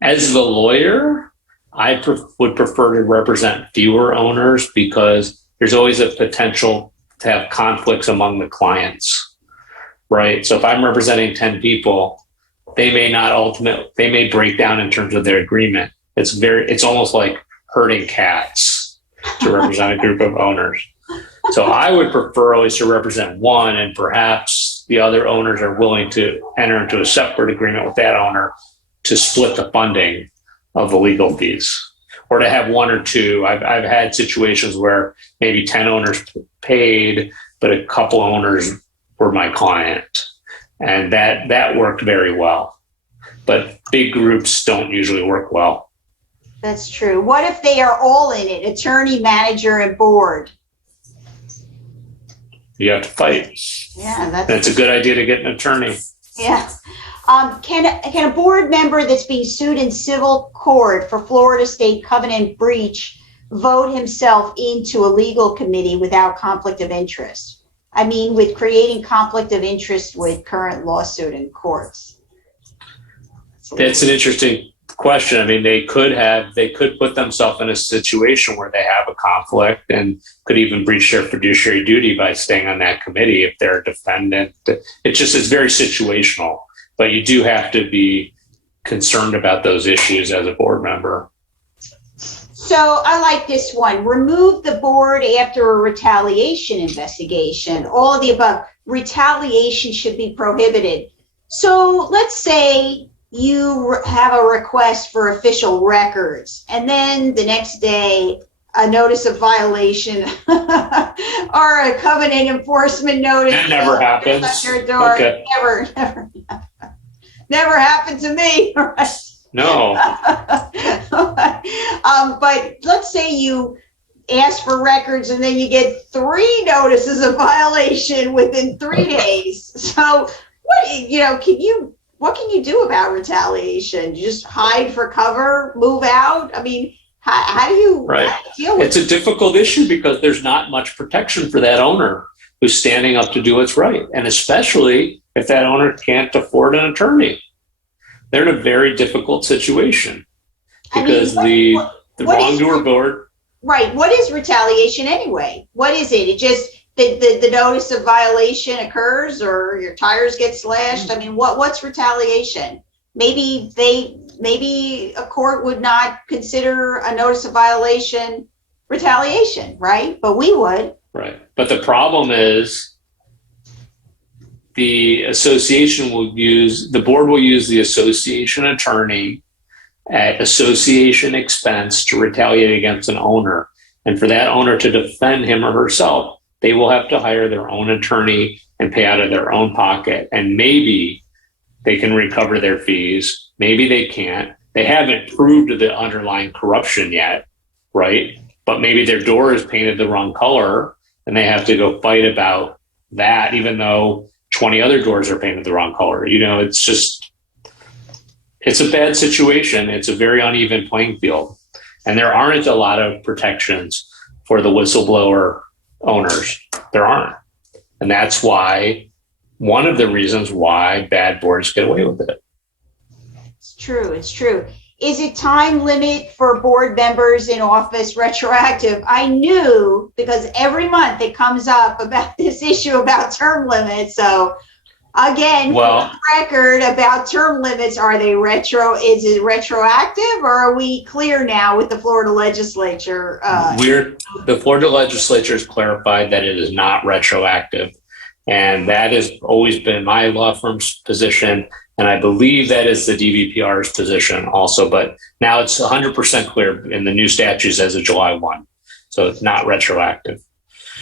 As the lawyer, I would prefer to represent fewer owners because there's always a potential to have conflicts among the clients, right? So if I'm representing 10 people, they may break down in terms of their agreement. It's almost like herding cats to represent a group of owners. So I would prefer always to represent one, and perhaps the other owners are willing to enter into a separate agreement with that owner to split the funding of the legal fees, or to have one or two. I've had situations where maybe 10 owners paid, but a couple owners were my client, and that worked very well. But big groups don't usually work well. That's true. What if they are all in it, attorney, manager, and board? You have to fight. Yeah, That's a good idea to get an attorney. Yeah. Can a board member that's being sued in civil court for Florida state covenant breach vote himself into a legal committee without conflict of interest? I mean, with creating conflict of interest with current lawsuit in courts. That's an interesting question. I mean, they could put themselves in a situation where they have a conflict and could even breach their fiduciary duty by staying on that committee if they're a defendant. It's very situational, but you do have to be concerned about those issues as a board member. So I like this one. Remove the board after a retaliation investigation. All of the above. Retaliation should be prohibited. So let's say you have a request for official records, and then the next day a notice of violation or a covenant enforcement notice. That never happens. At your door. Okay. Never happened to me. Right? No. But let's say you ask for records and then you get 3 notices of violation within 3 days. So what can you do about retaliation? Just hide for cover, move out? I mean, how do you deal with it? It's a difficult issue because there's not much protection for that owner who's standing up to do what's right. And especially if that owner can't afford an attorney. They're in a very difficult situation because the wrongdoer board. Right. What is retaliation anyway? What is it? It just the notice of violation occurs, or your tires get slashed. I mean, what's retaliation? Maybe a court would not consider a notice of violation retaliation, right? But we would. Right. But the problem is, the board will use the association attorney at association expense to retaliate against an owner. And for that owner to defend him or herself, they will have to hire their own attorney and pay out of their own pocket. And maybe they can recover their fees. Maybe they can't. They haven't proved the underlying corruption yet, right? But maybe their door is painted the wrong color and they have to go fight about that, even though 20 other doors are painted the wrong color. It's a bad situation. It's a very uneven playing field. And there aren't a lot of protections for the whistleblower owners. There aren't. And that's one of the reasons why bad boards get away with it. It's true. Is it time limit for board members in office retroactive? I knew, because every month it comes up about this issue about term limits. So again, for the record about term limits, is it retroactive, or are we clear now with the Florida legislature? The Florida legislature has clarified that it is not retroactive. And that has always been my law firm's position. And I believe that is the DVPR's position also, but now it's 100% clear in the new statutes as of July 1. So it's not retroactive.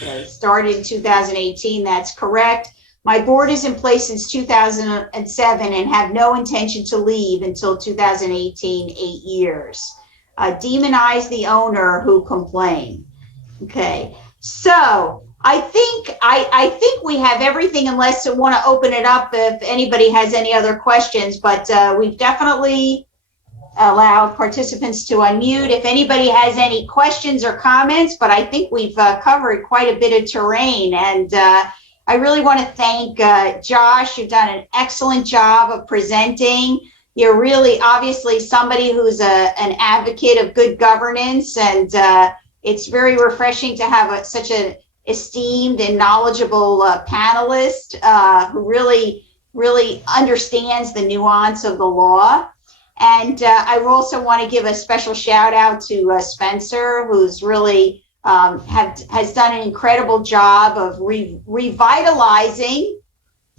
Okay, started in 2018, that's correct. My board is in place since 2007 and have no intention to leave until 2018, 8 years. Demonize the owner who complained. Okay, so I think we have everything, unless you want to open it up if anybody has any other questions, but we've definitely allow participants to unmute. If anybody has any questions or comments, but I think we've covered quite a bit of terrain. And I really want to thank Josh. You've done an excellent job of presenting. You're really obviously somebody who's an advocate of good governance, and it's very refreshing to have such an esteemed and knowledgeable panelist who really understands the nuance of the law. And I also want to give a special shout out to Spencer, who's really has done an incredible job of revitalizing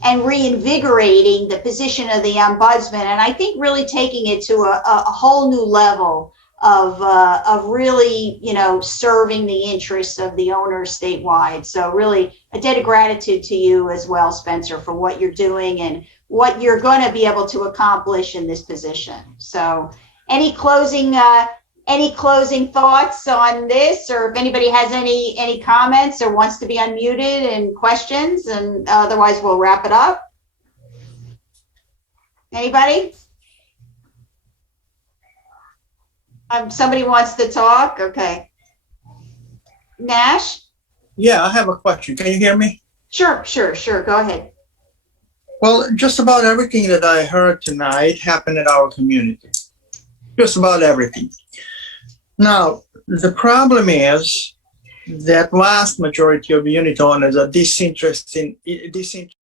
and reinvigorating the position of the ombudsman, and I think really taking it to a whole new level of really, serving the interests of the owners statewide. So really a debt of gratitude to you as well, Spencer, for what you're doing and what you're going to be able to accomplish in this position. So any closing thoughts on this, or if anybody has any comments or wants to be unmuted and questions, and otherwise we'll wrap it up. Anybody? Somebody wants to talk? Okay. Nash? Yeah, I have a question. Can you hear me? Sure. Go ahead. Well, just about everything that I heard tonight happened in our community. Just about everything. Now, the problem is that vast majority of unit owners are disinterested